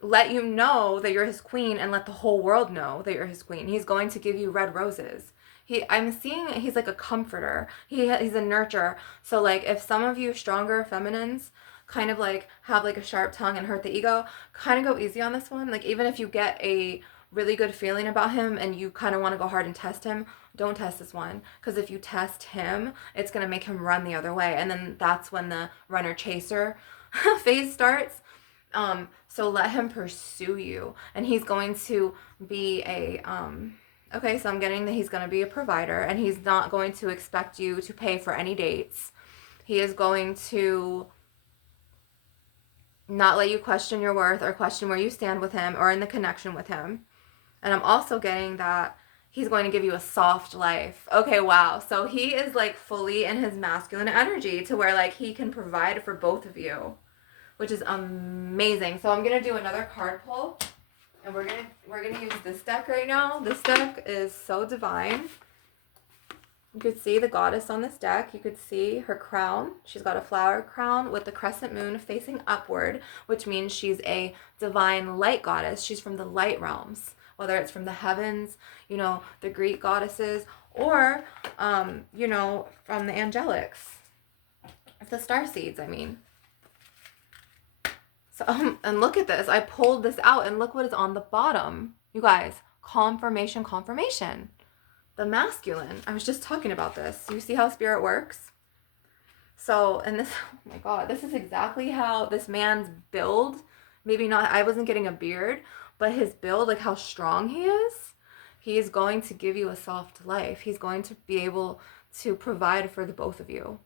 let you know that you're his queen and let the whole world know that you're his queen. He's going to give you red roses. I'm seeing he's like a comforter. He's a nurturer. So like if some of you stronger feminines kind of like have like a sharp tongue and hurt the ego, kind of go easy on this one. Like even if you get a really good feeling about him and you kind of want to go hard and test him, don't test this one, because if you test him, it's going to make him run the other way, and then that's when the runner chaser phase starts. So let him pursue you, and he's going to be okay, so I'm getting that he's going to be a provider, and he's not going to expect you to pay for any dates. He is going to not let you question your worth or question where you stand with him or in the connection with him. And I'm also getting that he's going to give you a soft life. Okay, wow. So he is like fully in his masculine energy to where like he can provide for both of you, which is amazing. So I'm going to do another card pull, and we're going to use this deck right now. This deck is so divine. You could see the goddess on this deck. You could see her crown. She's got a flower crown with the crescent moon facing upward, which means she's a divine light goddess. She's from the light realms, whether it's from the heavens, you know, the Greek goddesses, or, you know, from the angelics, the star seeds, I mean. So, and look at this. I pulled this out, and look what is on the bottom. You guys, confirmation, confirmation. The masculine. I was just talking about this. You see how spirit works? So, and this, oh my God, this is exactly how this man's build, maybe not, I wasn't getting a beard, but his build, like how strong he is, he is going to give you a soft life. He's going to be able to provide for the both of you.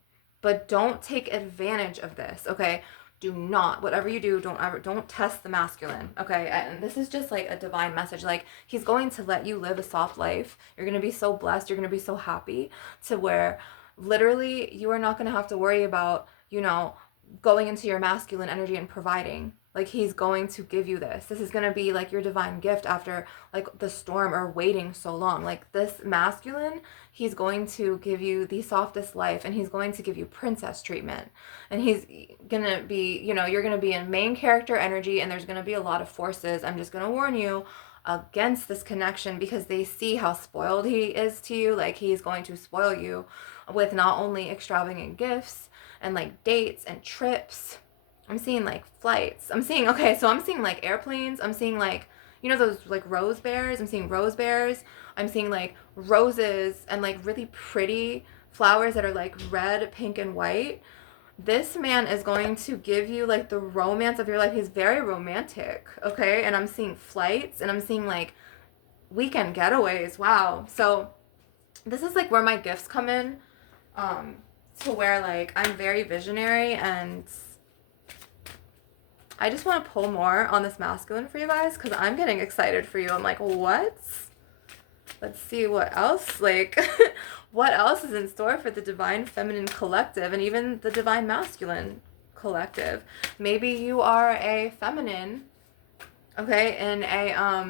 But don't take advantage of this, okay? Do not, whatever you do, don't test the masculine, okay? And this is just like a divine message. Like, he's going to let you live a soft life. You're going to be so blessed. You're going to be so happy to where literally you are not going to have to worry about, you know, going into your masculine energy and providing. Like, he's going to give you this. This is going to be like your divine gift after like the storm or waiting so long. Like, this masculine, he's going to give you the softest life, and he's going to give you princess treatment. And he's going to be, you know, you're going to be in main character energy, and there's going to be a lot of forces. I'm just going to warn you against this connection, because they see how spoiled he is to you. Like, he's going to spoil you with not only extravagant gifts and like dates and trips. I'm seeing like flights. I'm seeing like airplanes. I'm seeing like, you know, those like rose bears. I'm seeing rose bears. I'm seeing like roses and like really pretty flowers that are like red, pink, and white. This man is going to give you like the romance of your life. He's very romantic, okay? And I'm seeing flights, and I'm seeing like weekend getaways. Wow. So this is like where my gifts come in, to where like I'm very visionary, and I just want to pull more on this masculine for you guys, because I'm getting excited for you. I'm like, what? Let's see what else, like, what else is in store for the divine feminine collective, and even the divine masculine collective. Maybe you are a feminine, okay, in a,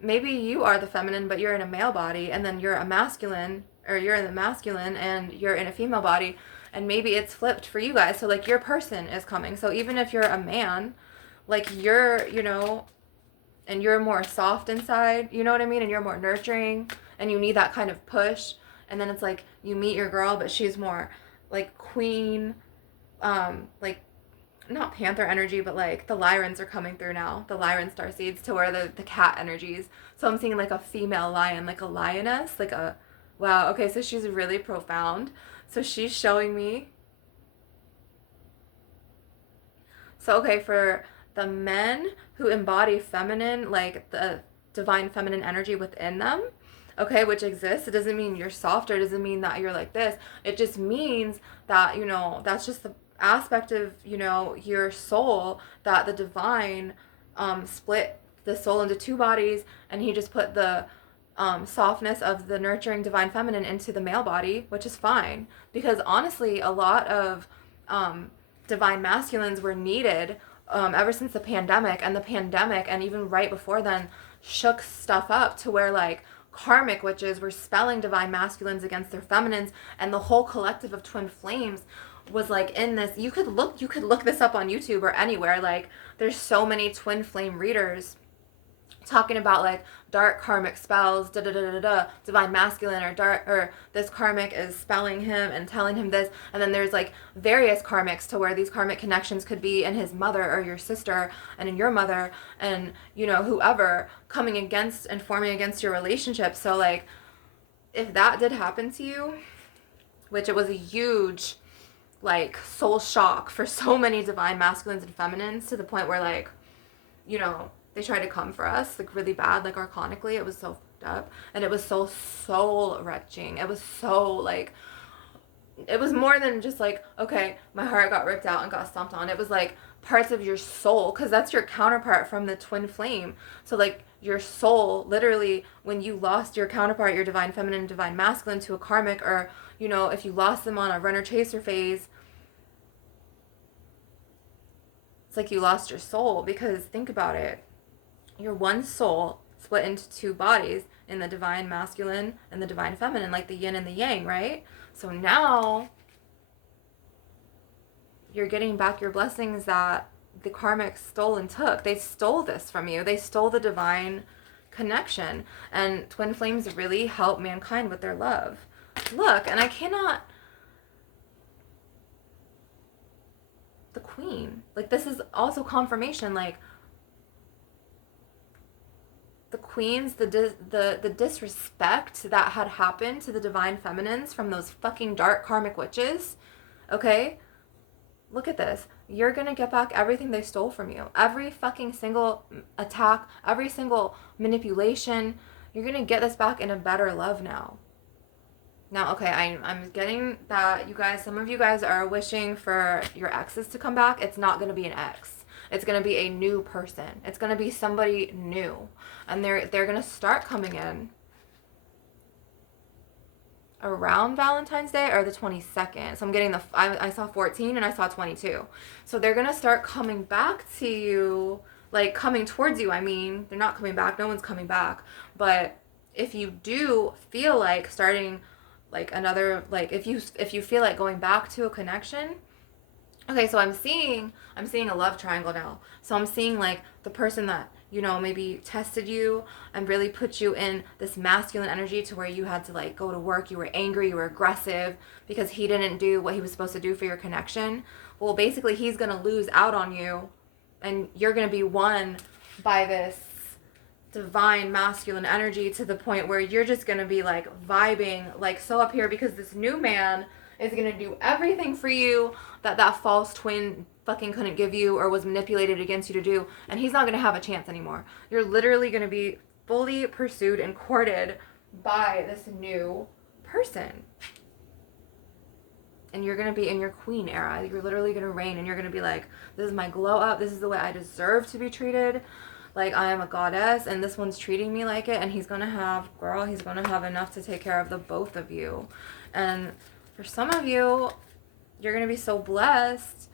maybe you are the feminine, but you're in a male body, and then you're a masculine, or you're in the masculine, and you're in a female body. And maybe it's flipped for you guys. So like your person is coming. So even if you're a man, like you're, you know, and you're more soft inside, you know what I mean? And you're more nurturing, and you need that kind of push. And then it's like you meet your girl, but she's more like queen, like not panther energy, but like the Lyrans are coming through now. The Lyran starseeds, to where the cat energies. So I'm seeing like a female lion, like a lioness, like a, wow, okay, so she's really profound. So she's showing me. So, okay, for the men who embody feminine, like the divine feminine energy within them, okay, which exists, it doesn't mean you're soft, or it doesn't mean that you're like this. It just means that, you know, that's just the aspect of, you know, your soul, that the divine split the soul into two bodies, and he just put the softness of the nurturing divine feminine into the male body, which is fine, because honestly a lot of divine masculines were needed ever since the pandemic, and even right before then shook stuff up, to where like karmic witches were spelling divine masculines against their feminines, and the whole collective of twin flames was like in this. You could look this up on YouTube or anywhere. Like, there's so many twin flame readers talking about like dark karmic spells, divine masculine, or dark, or this karmic is spelling him and telling him this. And then there's like various karmics, to where these karmic connections could be in his mother or your sister, and in your mother, and you know, whoever coming against and forming against your relationship. So like, if that did happen to you, which it was a huge like soul shock for so many divine masculines and feminines, to the point where like, you know, they tried to come for us like really bad, like archonically. It was so fucked up, and it was so soul wrenching. It was so like, it was more than just like, okay, my heart got ripped out and got stomped on. It was like parts of your soul, because that's your counterpart from the twin flame. So like your soul, literally, when you lost your counterpart, your divine feminine, divine masculine, to a karmic, or you know, if you lost them on a runner chaser phase, it's like you lost your soul. Because think about it, you're one soul split into two bodies, in the divine masculine and the divine feminine, like the yin and the yang, right? So now you're getting back your blessings that the karmic stole and took. They stole this from you. They stole the divine connection. And twin flames really help mankind with their love. Look, and I cannot... The queen. Like, this is also confirmation. Like, the queens, the disrespect that had happened to the divine feminines from those fucking dark karmic witches, okay? Look at this. You're gonna get back everything they stole from you. Every fucking single attack, every single manipulation. You're gonna get this back in a better love now. Now, okay, I'm getting that you guys, some of you guys are wishing for your exes to come back. It's not gonna be an ex. It's gonna be a new person. It's gonna be somebody new. And they're gonna start coming in around Valentine's Day or the 22nd. So I'm getting I saw 14 and I saw 22. So they're going to start coming back to you, like coming towards you. I mean, they're not coming back. No one's coming back. But if you do feel like starting like another, like if you feel like going back to a connection, okay, so I'm seeing a love triangle now. So I'm seeing like the person that, you know, maybe tested you and really put you in this masculine energy to where you had to like go to work, you were angry, you were aggressive because he didn't do what he was supposed to do for your connection. Well, basically he's going to lose out on you and you're going to be won by this divine masculine energy to the point where you're just going to be like vibing like so up here because this new man is going to do everything for you that false twin fucking couldn't give you or was manipulated against you to do, and he's not going to have a chance anymore. You're literally going to be fully pursued and courted by this new person. And you're going to be in your queen era. You're literally going to reign and you're going to be like, this is my glow up. This is the way I deserve to be treated. Like, I am a goddess and this one's treating me like it. And he's going to have, girl, he's going to have enough to take care of the both of you. And for some of you, you're going to be so blessed.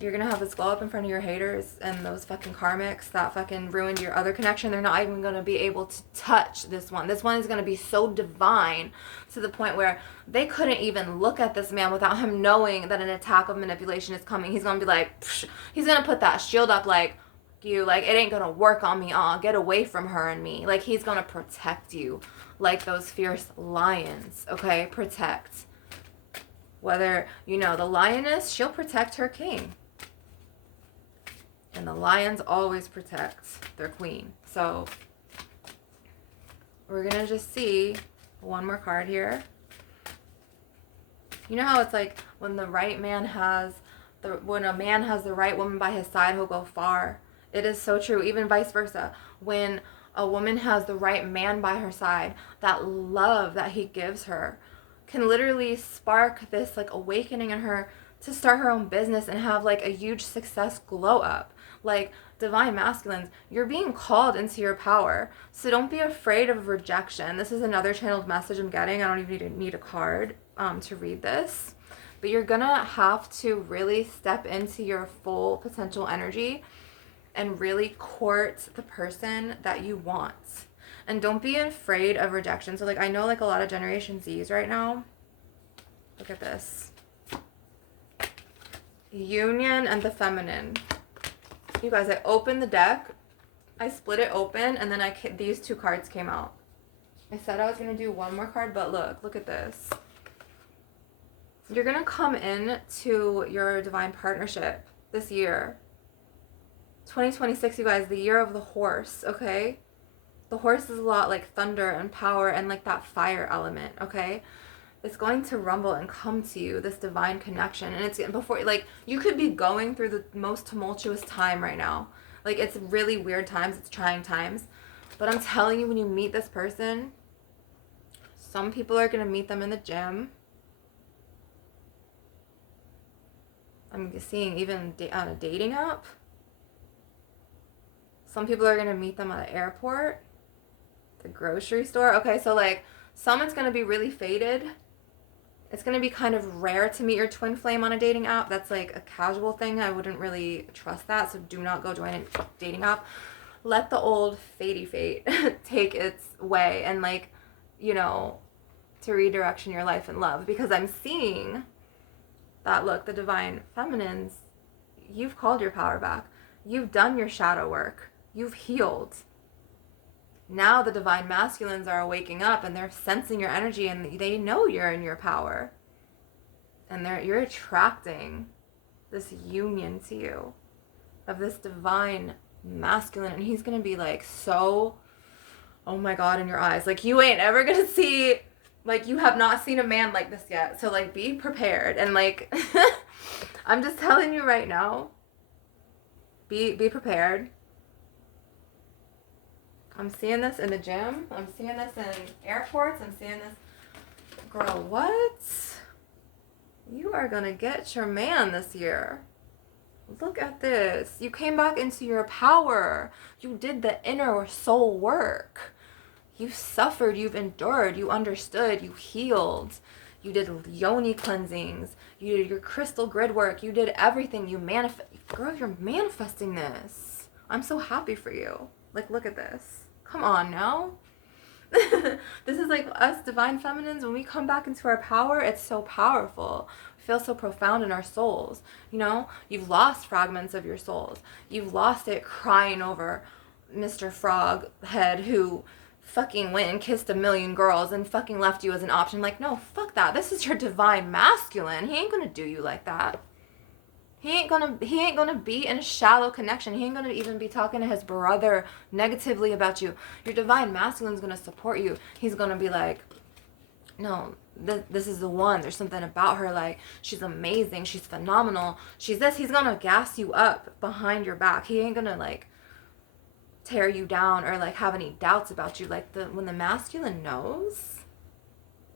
You're going to have this glow up in front of your haters and those fucking karmics that fucking ruined your other connection. They're not even going to be able to touch this one. This one is going to be so divine to the point where they couldn't even look at this man without him knowing that an attack of manipulation is coming. He's going to be like, psh, he's going to put that shield up like, you, like, it ain't going to work on me. Get away from her and me. Like, he's going to protect you like those fierce lions, okay? Protect. Whether, you know, the lioness, she'll protect her king. And the lions always protect their queen. So we're going to just see one more card here. You know how it's like when the right man has, when a man has the right woman by his side, he'll go far. It is so true. Even vice versa. When a woman has the right man by her side, that love that he gives her can literally spark this like awakening in her to start her own business and have like a huge success glow up. Like, divine masculines, you're being called into your power. So don't be afraid of rejection. This is another channeled message I'm getting. I don't even need a card to read this. But you're gonna have to really step into your full potential energy and really court the person that you want. And don't be afraid of rejection. So like, I know like a lot of Generation Zs right now. Look at this. Union and the feminine. You guys, I opened the deck, I split it open, and then these two cards came out. I said I was going to do one more card, but look at this. You're going to come in to your divine partnership this year. 2026, you guys, the year of the horse, okay? The horse is a lot like thunder and power and like that fire element, okay? It's going to rumble and come to you, this divine connection. And it's before, like, you could be going through the most tumultuous time right now. Like, it's really weird times. It's trying times. But I'm telling you, when you meet this person, some people are going to meet them in the gym. I'm seeing even on a dating app. Some people are going to meet them at the airport, the grocery store. Okay, so, like, someone's going to be really faded. It's going to be kind of rare to meet your twin flame on a dating app. That's like a casual thing. I wouldn't really trust that. So do not go join a dating app. let the old fatey fate take its way and like, you know, to redirection your life in love. Because I'm seeing that, look, the divine feminines, you've called your power back. You've done your shadow work. You've healed. Now the divine masculines are waking up and they're sensing your energy and they know you're in your power. And you're attracting this union to you of this divine masculine. And he's going to be like so, oh my God, in your eyes. Like you ain't ever going to see, like you have not seen a man like this yet. So like be prepared. And like, I'm just telling you right now, be prepared. I'm seeing this in the gym. I'm seeing this in airports. I'm seeing this. Girl, what? You are going to get your man this year. Look at this. You came back into your power. You did the inner soul work. You suffered. You've endured. You understood. You healed. You did yoni cleansings. You did your crystal grid work. You did everything. You manifest. Girl, you're manifesting this. I'm so happy for you. Like, look at this. Come on now. This is like us divine feminines. When we come back into our power, it's so powerful. We feel so profound in our souls. You know, you've lost fragments of your souls. You've lost it crying over Mr. Frog Head who fucking went and kissed a million girls and fucking left you as an option. Like, no, fuck that. This is your divine masculine. He ain't gonna do you like that. He ain't gonna be in a shallow connection. He ain't gonna even be talking to his brother negatively about you. Your divine masculine's gonna support you. He's gonna be like, no, this is the one. There's something about her. Like, she's amazing. She's phenomenal. She's this. He's gonna gas you up behind your back. He ain't gonna like tear you down or like have any doubts about you. Like when the masculine knows,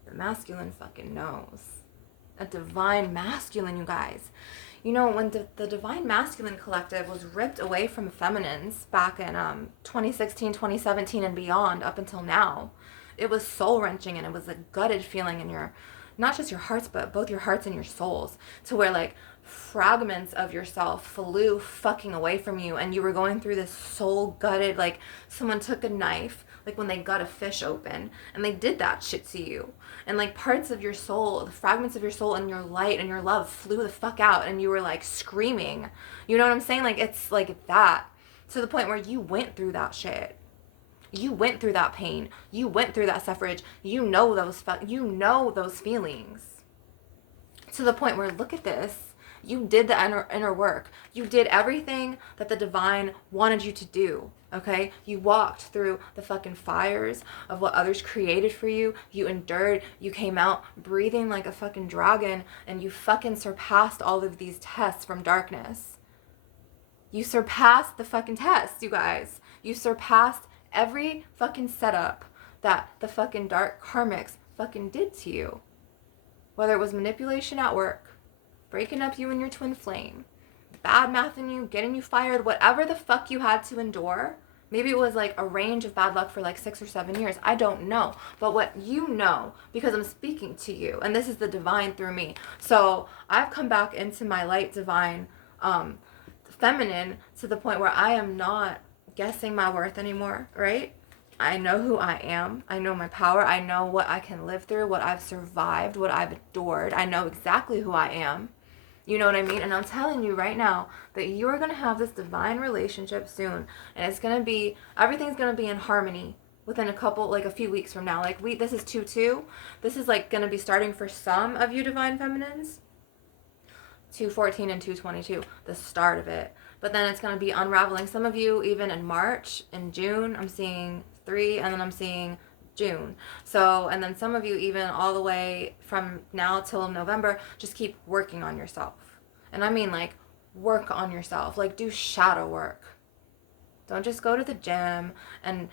the masculine fucking knows. A divine masculine, you guys. You know, when the Divine Masculine Collective was ripped away from feminines back in 2016, 2017 and beyond up until now, it was soul-wrenching and it was a gutted feeling in your, not just your hearts, but both your hearts and your souls, to where like fragments of yourself flew fucking away from you and you were going through this soul-gutted, like someone took a knife, like when they gut a fish open and they did that shit to you. And like parts of your soul, the fragments of your soul and your light and your love flew the fuck out and you were like screaming. You know what I'm saying? Like it's like that, to the point where you went through that shit. You went through that pain. You went through that suffrage. You know those feelings. To the point where, look at this. You did the inner work. You did everything that the divine wanted you to do. Okay? You walked through the fucking fires of what others created for you. You endured. You came out breathing like a fucking dragon, and you fucking surpassed all of these tests from darkness. You surpassed the fucking tests, you guys. You surpassed every fucking setup that the fucking dark karmics fucking did to you. Whether it was manipulation at work, breaking up you and your twin flame, bad mouthing you, getting you fired, whatever the fuck you had to endure. Maybe it was like a range of bad luck for like 6 or 7 years. I don't know. But what you know, because I'm speaking to you, and this is the divine through me. So I've come back into my light divine feminine to the point where I am not guessing my worth anymore, right? I know who I am. I know my power. I know what I can live through, what I've survived, what I've adored. I know exactly who I am. You know what I mean? And I'm telling you right now that you're going to have this divine relationship soon. And it's going to be, everything's going to be in harmony within a few weeks from now. Like this is 2-2. This is like going to be starting for some of you divine feminines. 214 and 222, the start of it. But then it's going to be unraveling. Some of you, even in March, in June, I'm seeing 3, and then I'm seeing June. So, and then some of you even all the way from now till November, just keep working on yourself. And I mean like work on yourself, like do shadow work. Don't just go to the gym and,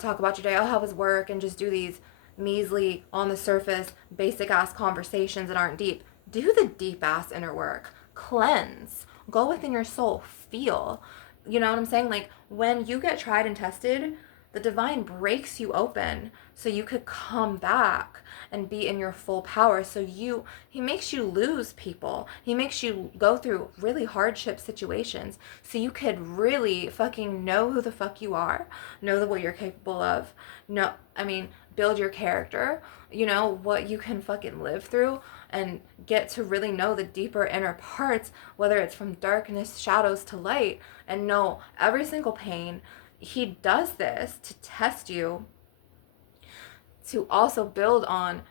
talk about your day. Oh, how was work? And just do these measly, on the surface, basic ass conversations that aren't deep. Do the deep ass inner work. Cleanse. Go within your soul. Feel. You know what I'm saying? Like when you get tried and tested, the divine breaks you open so you could come back and be in your full power. So he makes you lose people. He makes you go through really hardship situations so you could really fucking know who the fuck you are, know what you're capable of, build your character, what you can fucking live through, and get to really know the deeper inner parts, whether it's from darkness, shadows to light, and know every single pain. He does this to test you, to also build on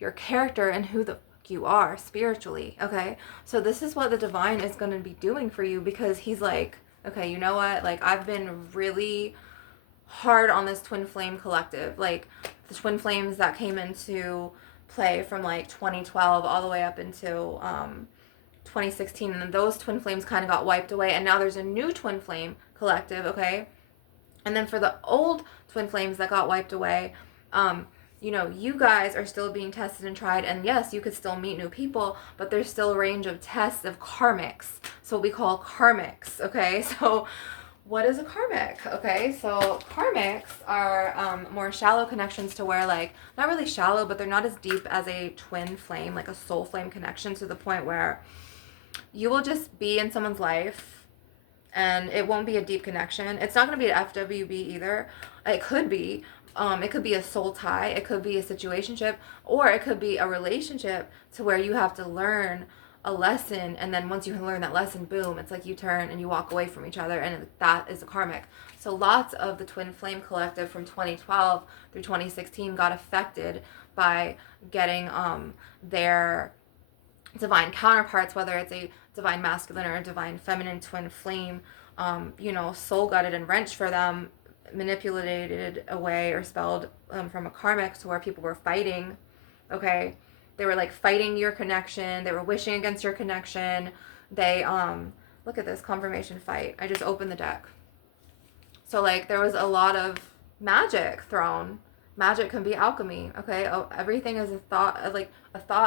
your character and who the fuck you are spiritually, okay? So this is what the divine is going to be doing for you, because he's like, okay, you know what? Like, I've been really hard on this twin flame collective. Like, the twin flames that came into play from like 2012 all the way up into 2016, and then those twin flames kind of got wiped away, and now there's a new twin flame collective, okay? And then for the old twin flames that got wiped away, you guys are still being tested and tried, and yes, you could still meet new people, but there's still a range of tests of karmics. So what we call karmics, okay? So what is a karmic? Okay, so karmics are more shallow connections, to where, like, not really shallow, but they're not as deep as a twin flame, like a soul flame connection, to the point where you will just be in someone's life and it won't be a deep connection. It's not going to be an FWB either. It could be. It could be a soul tie. It could be a situationship, or it could be a relationship to where you have to learn a lesson, and then once you learn that lesson, boom, it's like you turn and you walk away from each other, and that is a karmic. So lots of the twin flame collective from 2012 through 2016 got affected by getting their divine counterparts, whether it's a divine masculine or a divine feminine twin flame, soul gutted and wrenched for them, manipulated away or spelled from a karmic, to where people were fighting, okay? They were like fighting your connection. They were wishing against your connection. They, look at this confirmation fight. I just opened the deck. So like there was a lot of magic thrown. Magic can be alchemy, okay? Oh, everything is a thought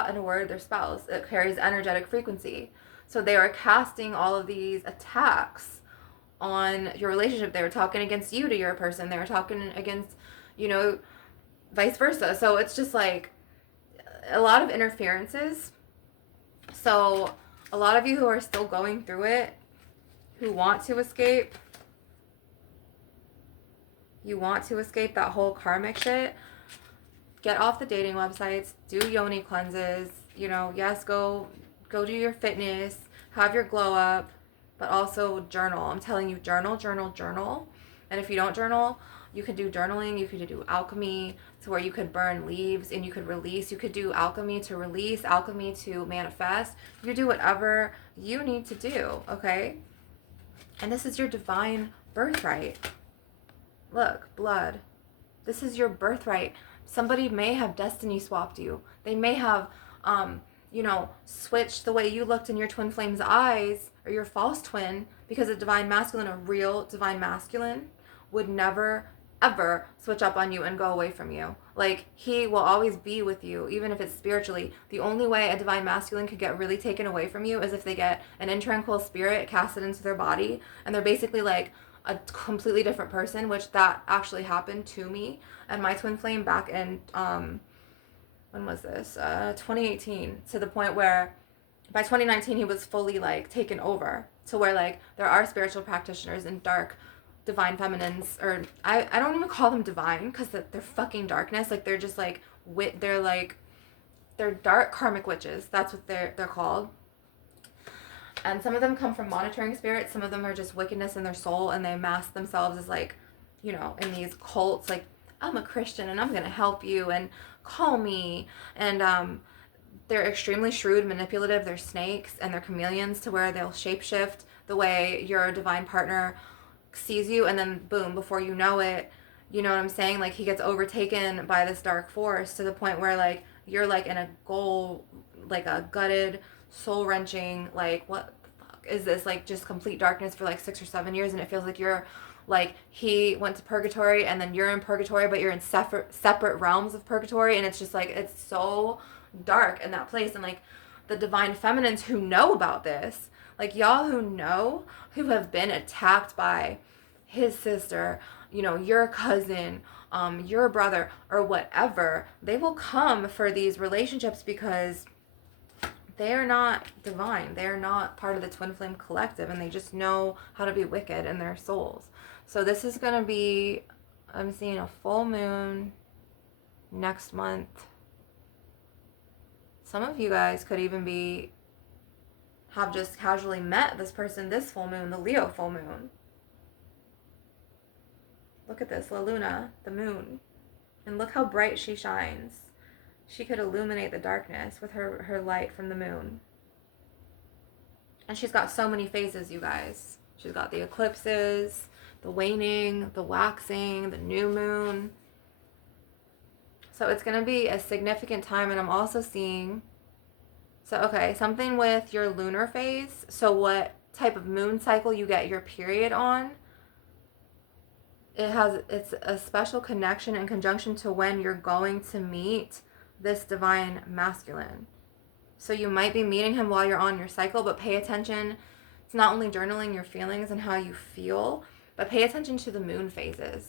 and a word. They're spells. It carries energetic frequency. So they were casting all of these attacks on your relationship. They were talking against you to your person. They were talking against, vice versa. So it's just like a lot of interferences. So a lot of you who are still going through it, who want to escape, you want to escape that whole karmic shit, get off the dating websites, do yoni cleanses, yes, go do your fitness, have your glow up, but also journal. I'm telling you, journal. And if you don't journal, you could do journaling, you could do alchemy, to where you could burn leaves and you could release. You could do alchemy to release, alchemy to manifest. You could do whatever you need to do, okay? And this is your divine birthright. Look, blood. This is your birthright. Somebody may have destiny swapped you. They may have, switched the way you looked in your twin flame's eyes, or your false twin, because a divine masculine, a real divine masculine, would never, ever switch up on you and go away from you. Like, he will always be with you, even if it's spiritually. The only way a divine masculine could get really taken away from you is if they get an intranquil spirit casted into their body, and they're basically like a completely different person, which that actually happened to me and my twin flame back in when was this 2018, to the point where by 2019 he was fully like taken over, to where like there are spiritual practitioners and dark divine feminines, or I don't even call them divine, because they're fucking darkness. Like, they're just like they're dark karmic witches. That's what they're called. And some of them come from monitoring spirits. Some of them are just wickedness in their soul, and they mask themselves as like, in these cults, like, I'm a Christian and I'm gonna help you and call me. And they're extremely shrewd, manipulative. They're snakes and they're chameleons, to where they'll shapeshift the way your divine partner sees you, and then boom, before you know it, you know what I'm saying? Like, he gets overtaken by this dark force, to the point where like you're like in a like a gutted, soul wrenching, like, what the fuck is this? Like, just complete darkness for like 6 or 7 years, and it feels like you're like, he went to purgatory and then you're in purgatory, but you're in separate realms of purgatory, and it's just like, it's so dark in that place. And like, the divine feminines who know about this, like y'all who know, who have been attacked by his sister, you know, your cousin, your brother, or whatever. They will come for these relationships because they are not divine. They are not part of the twin flame collective, and they just know how to be wicked in their souls. So this is going to be, I'm seeing a full moon next month. Some of you guys could even have just casually met this person this full moon, the Leo full moon. Look at this, La Luna, the moon. And look how bright she shines. She could illuminate the darkness with her light from the moon. And she's got so many phases, you guys. She's got the eclipses, the waning, the waxing, the new moon. So it's going to be a significant time. And I'm also seeing, so okay, something with your lunar phase. So what type of moon cycle you get your period on, it's a special connection and conjunction to when you're going to meet this divine masculine. So you might be meeting him while you're on your cycle, but pay attention. It's not only journaling your feelings and how you feel, but pay attention to the moon phases.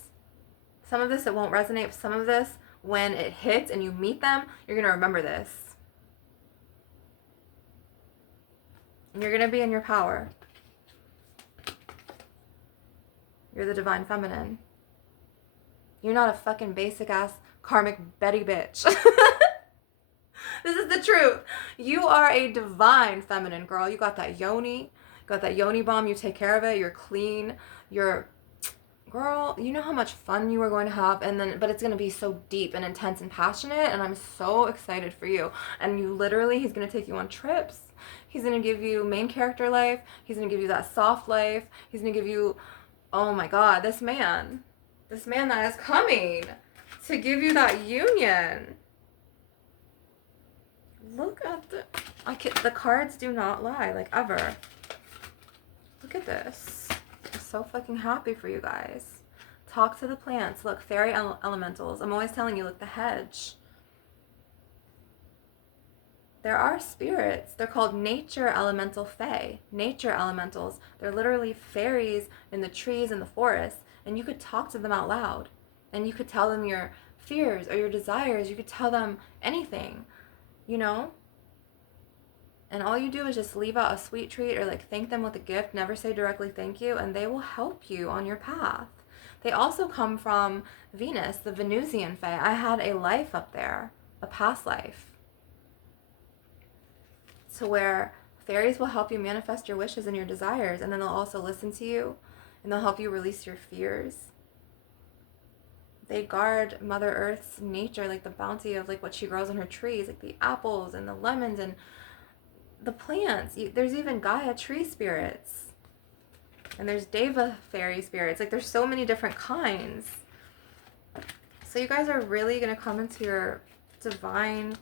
Some of this, it won't resonate. But some of this, when it hits and you meet them, you're going to remember this. And you're going to be in your power. You're the divine feminine. You're not a fucking basic ass karmic Betty bitch. This is the truth. You are a divine feminine, girl. You got that yoni. Got that yoni bomb. You take care of it. You're clean. You're, girl, you know how much fun you are going to have, but it's going to be so deep and intense and passionate, and I'm so excited for you. And you literally, he's going to take you on trips. He's going to give you main character life. He's going to give you that soft life. He's going to give you, oh my God, this man that is coming to give you that union. Look at the cards do not lie, like, ever. Look at this. I'm so fucking happy for you guys. Talk to the plants. Look, fairy elementals. I'm always telling you, look, the hedge. There are spirits. They're called nature elemental fae. Nature elementals. They're literally fairies in the trees and the forest. And you could talk to them out loud. And you could tell them your fears or your desires. You could tell them anything, you know? And all you do is just leave out a sweet treat or like thank them with a gift. Never say directly thank you. And they will help you on your path. They also come from Venus, the Venusian fae. I had a life up there, a past life. So where fairies will help you manifest your wishes and your desires, and then they'll also listen to you, and they'll help you release your fears. They guard Mother Earth's nature, like the bounty of like what she grows on her trees, like the apples and the lemons and the plants. There's even Gaia tree spirits, and there's Deva fairy spirits. Like there's so many different kinds. So you guys are really gonna come into your divine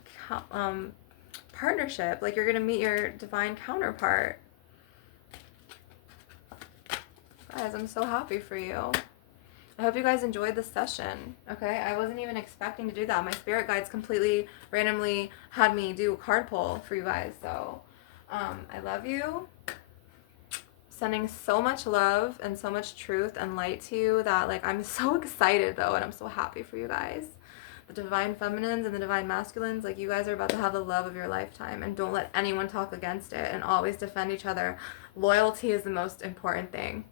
partnership. Like you're gonna meet your divine counterpart. Guys, I'm so happy for you. I hope you guys enjoyed this session. Okay, I wasn't even expecting to do that. My spirit guides completely randomly had me do a card pull for you guys. So I love you. Sending so much love and so much truth and light to you that like I'm so excited though, and I'm so happy for you guys. The divine feminines and the divine masculines, like you guys are about to have the love of your lifetime, and don't let anyone talk against it, and always defend each other. Loyalty is the most important thing.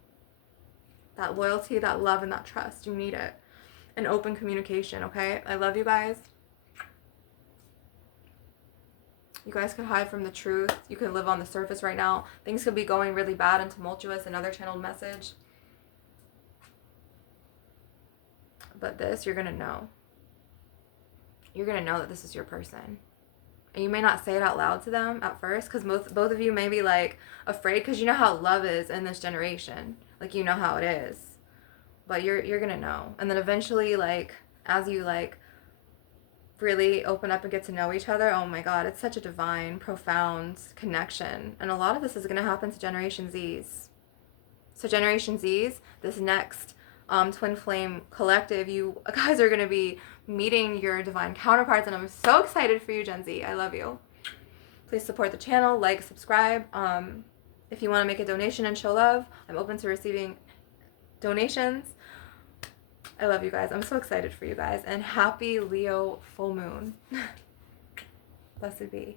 That loyalty, that love, and that trust, you need it. And open communication, okay? I love you guys. You guys could hide from the truth. You could live on the surface right now. Things could be going really bad and tumultuous. Another channeled message. But this, you're going to know. You're going to know that this is your person. And you may not say it out loud to them at first, because both of you may be like afraid, because you know how love is in this generation. Like, you know how it is. But you're going to know. And then eventually, like, as you like really open up and get to know each other, oh my God, it's such a divine, profound connection. And a lot of this is going to happen to Generation Zs. So Generation Zs, this next twin flame collective, you guys are going to be meeting your divine counterparts, and I'm so excited for you, Gen Z. I love you. Please support the channel, like, subscribe. If you want to make a donation and show love, I'm open to receiving donations. I love you guys. I'm so excited for you guys. And happy Leo full moon. Blessed be.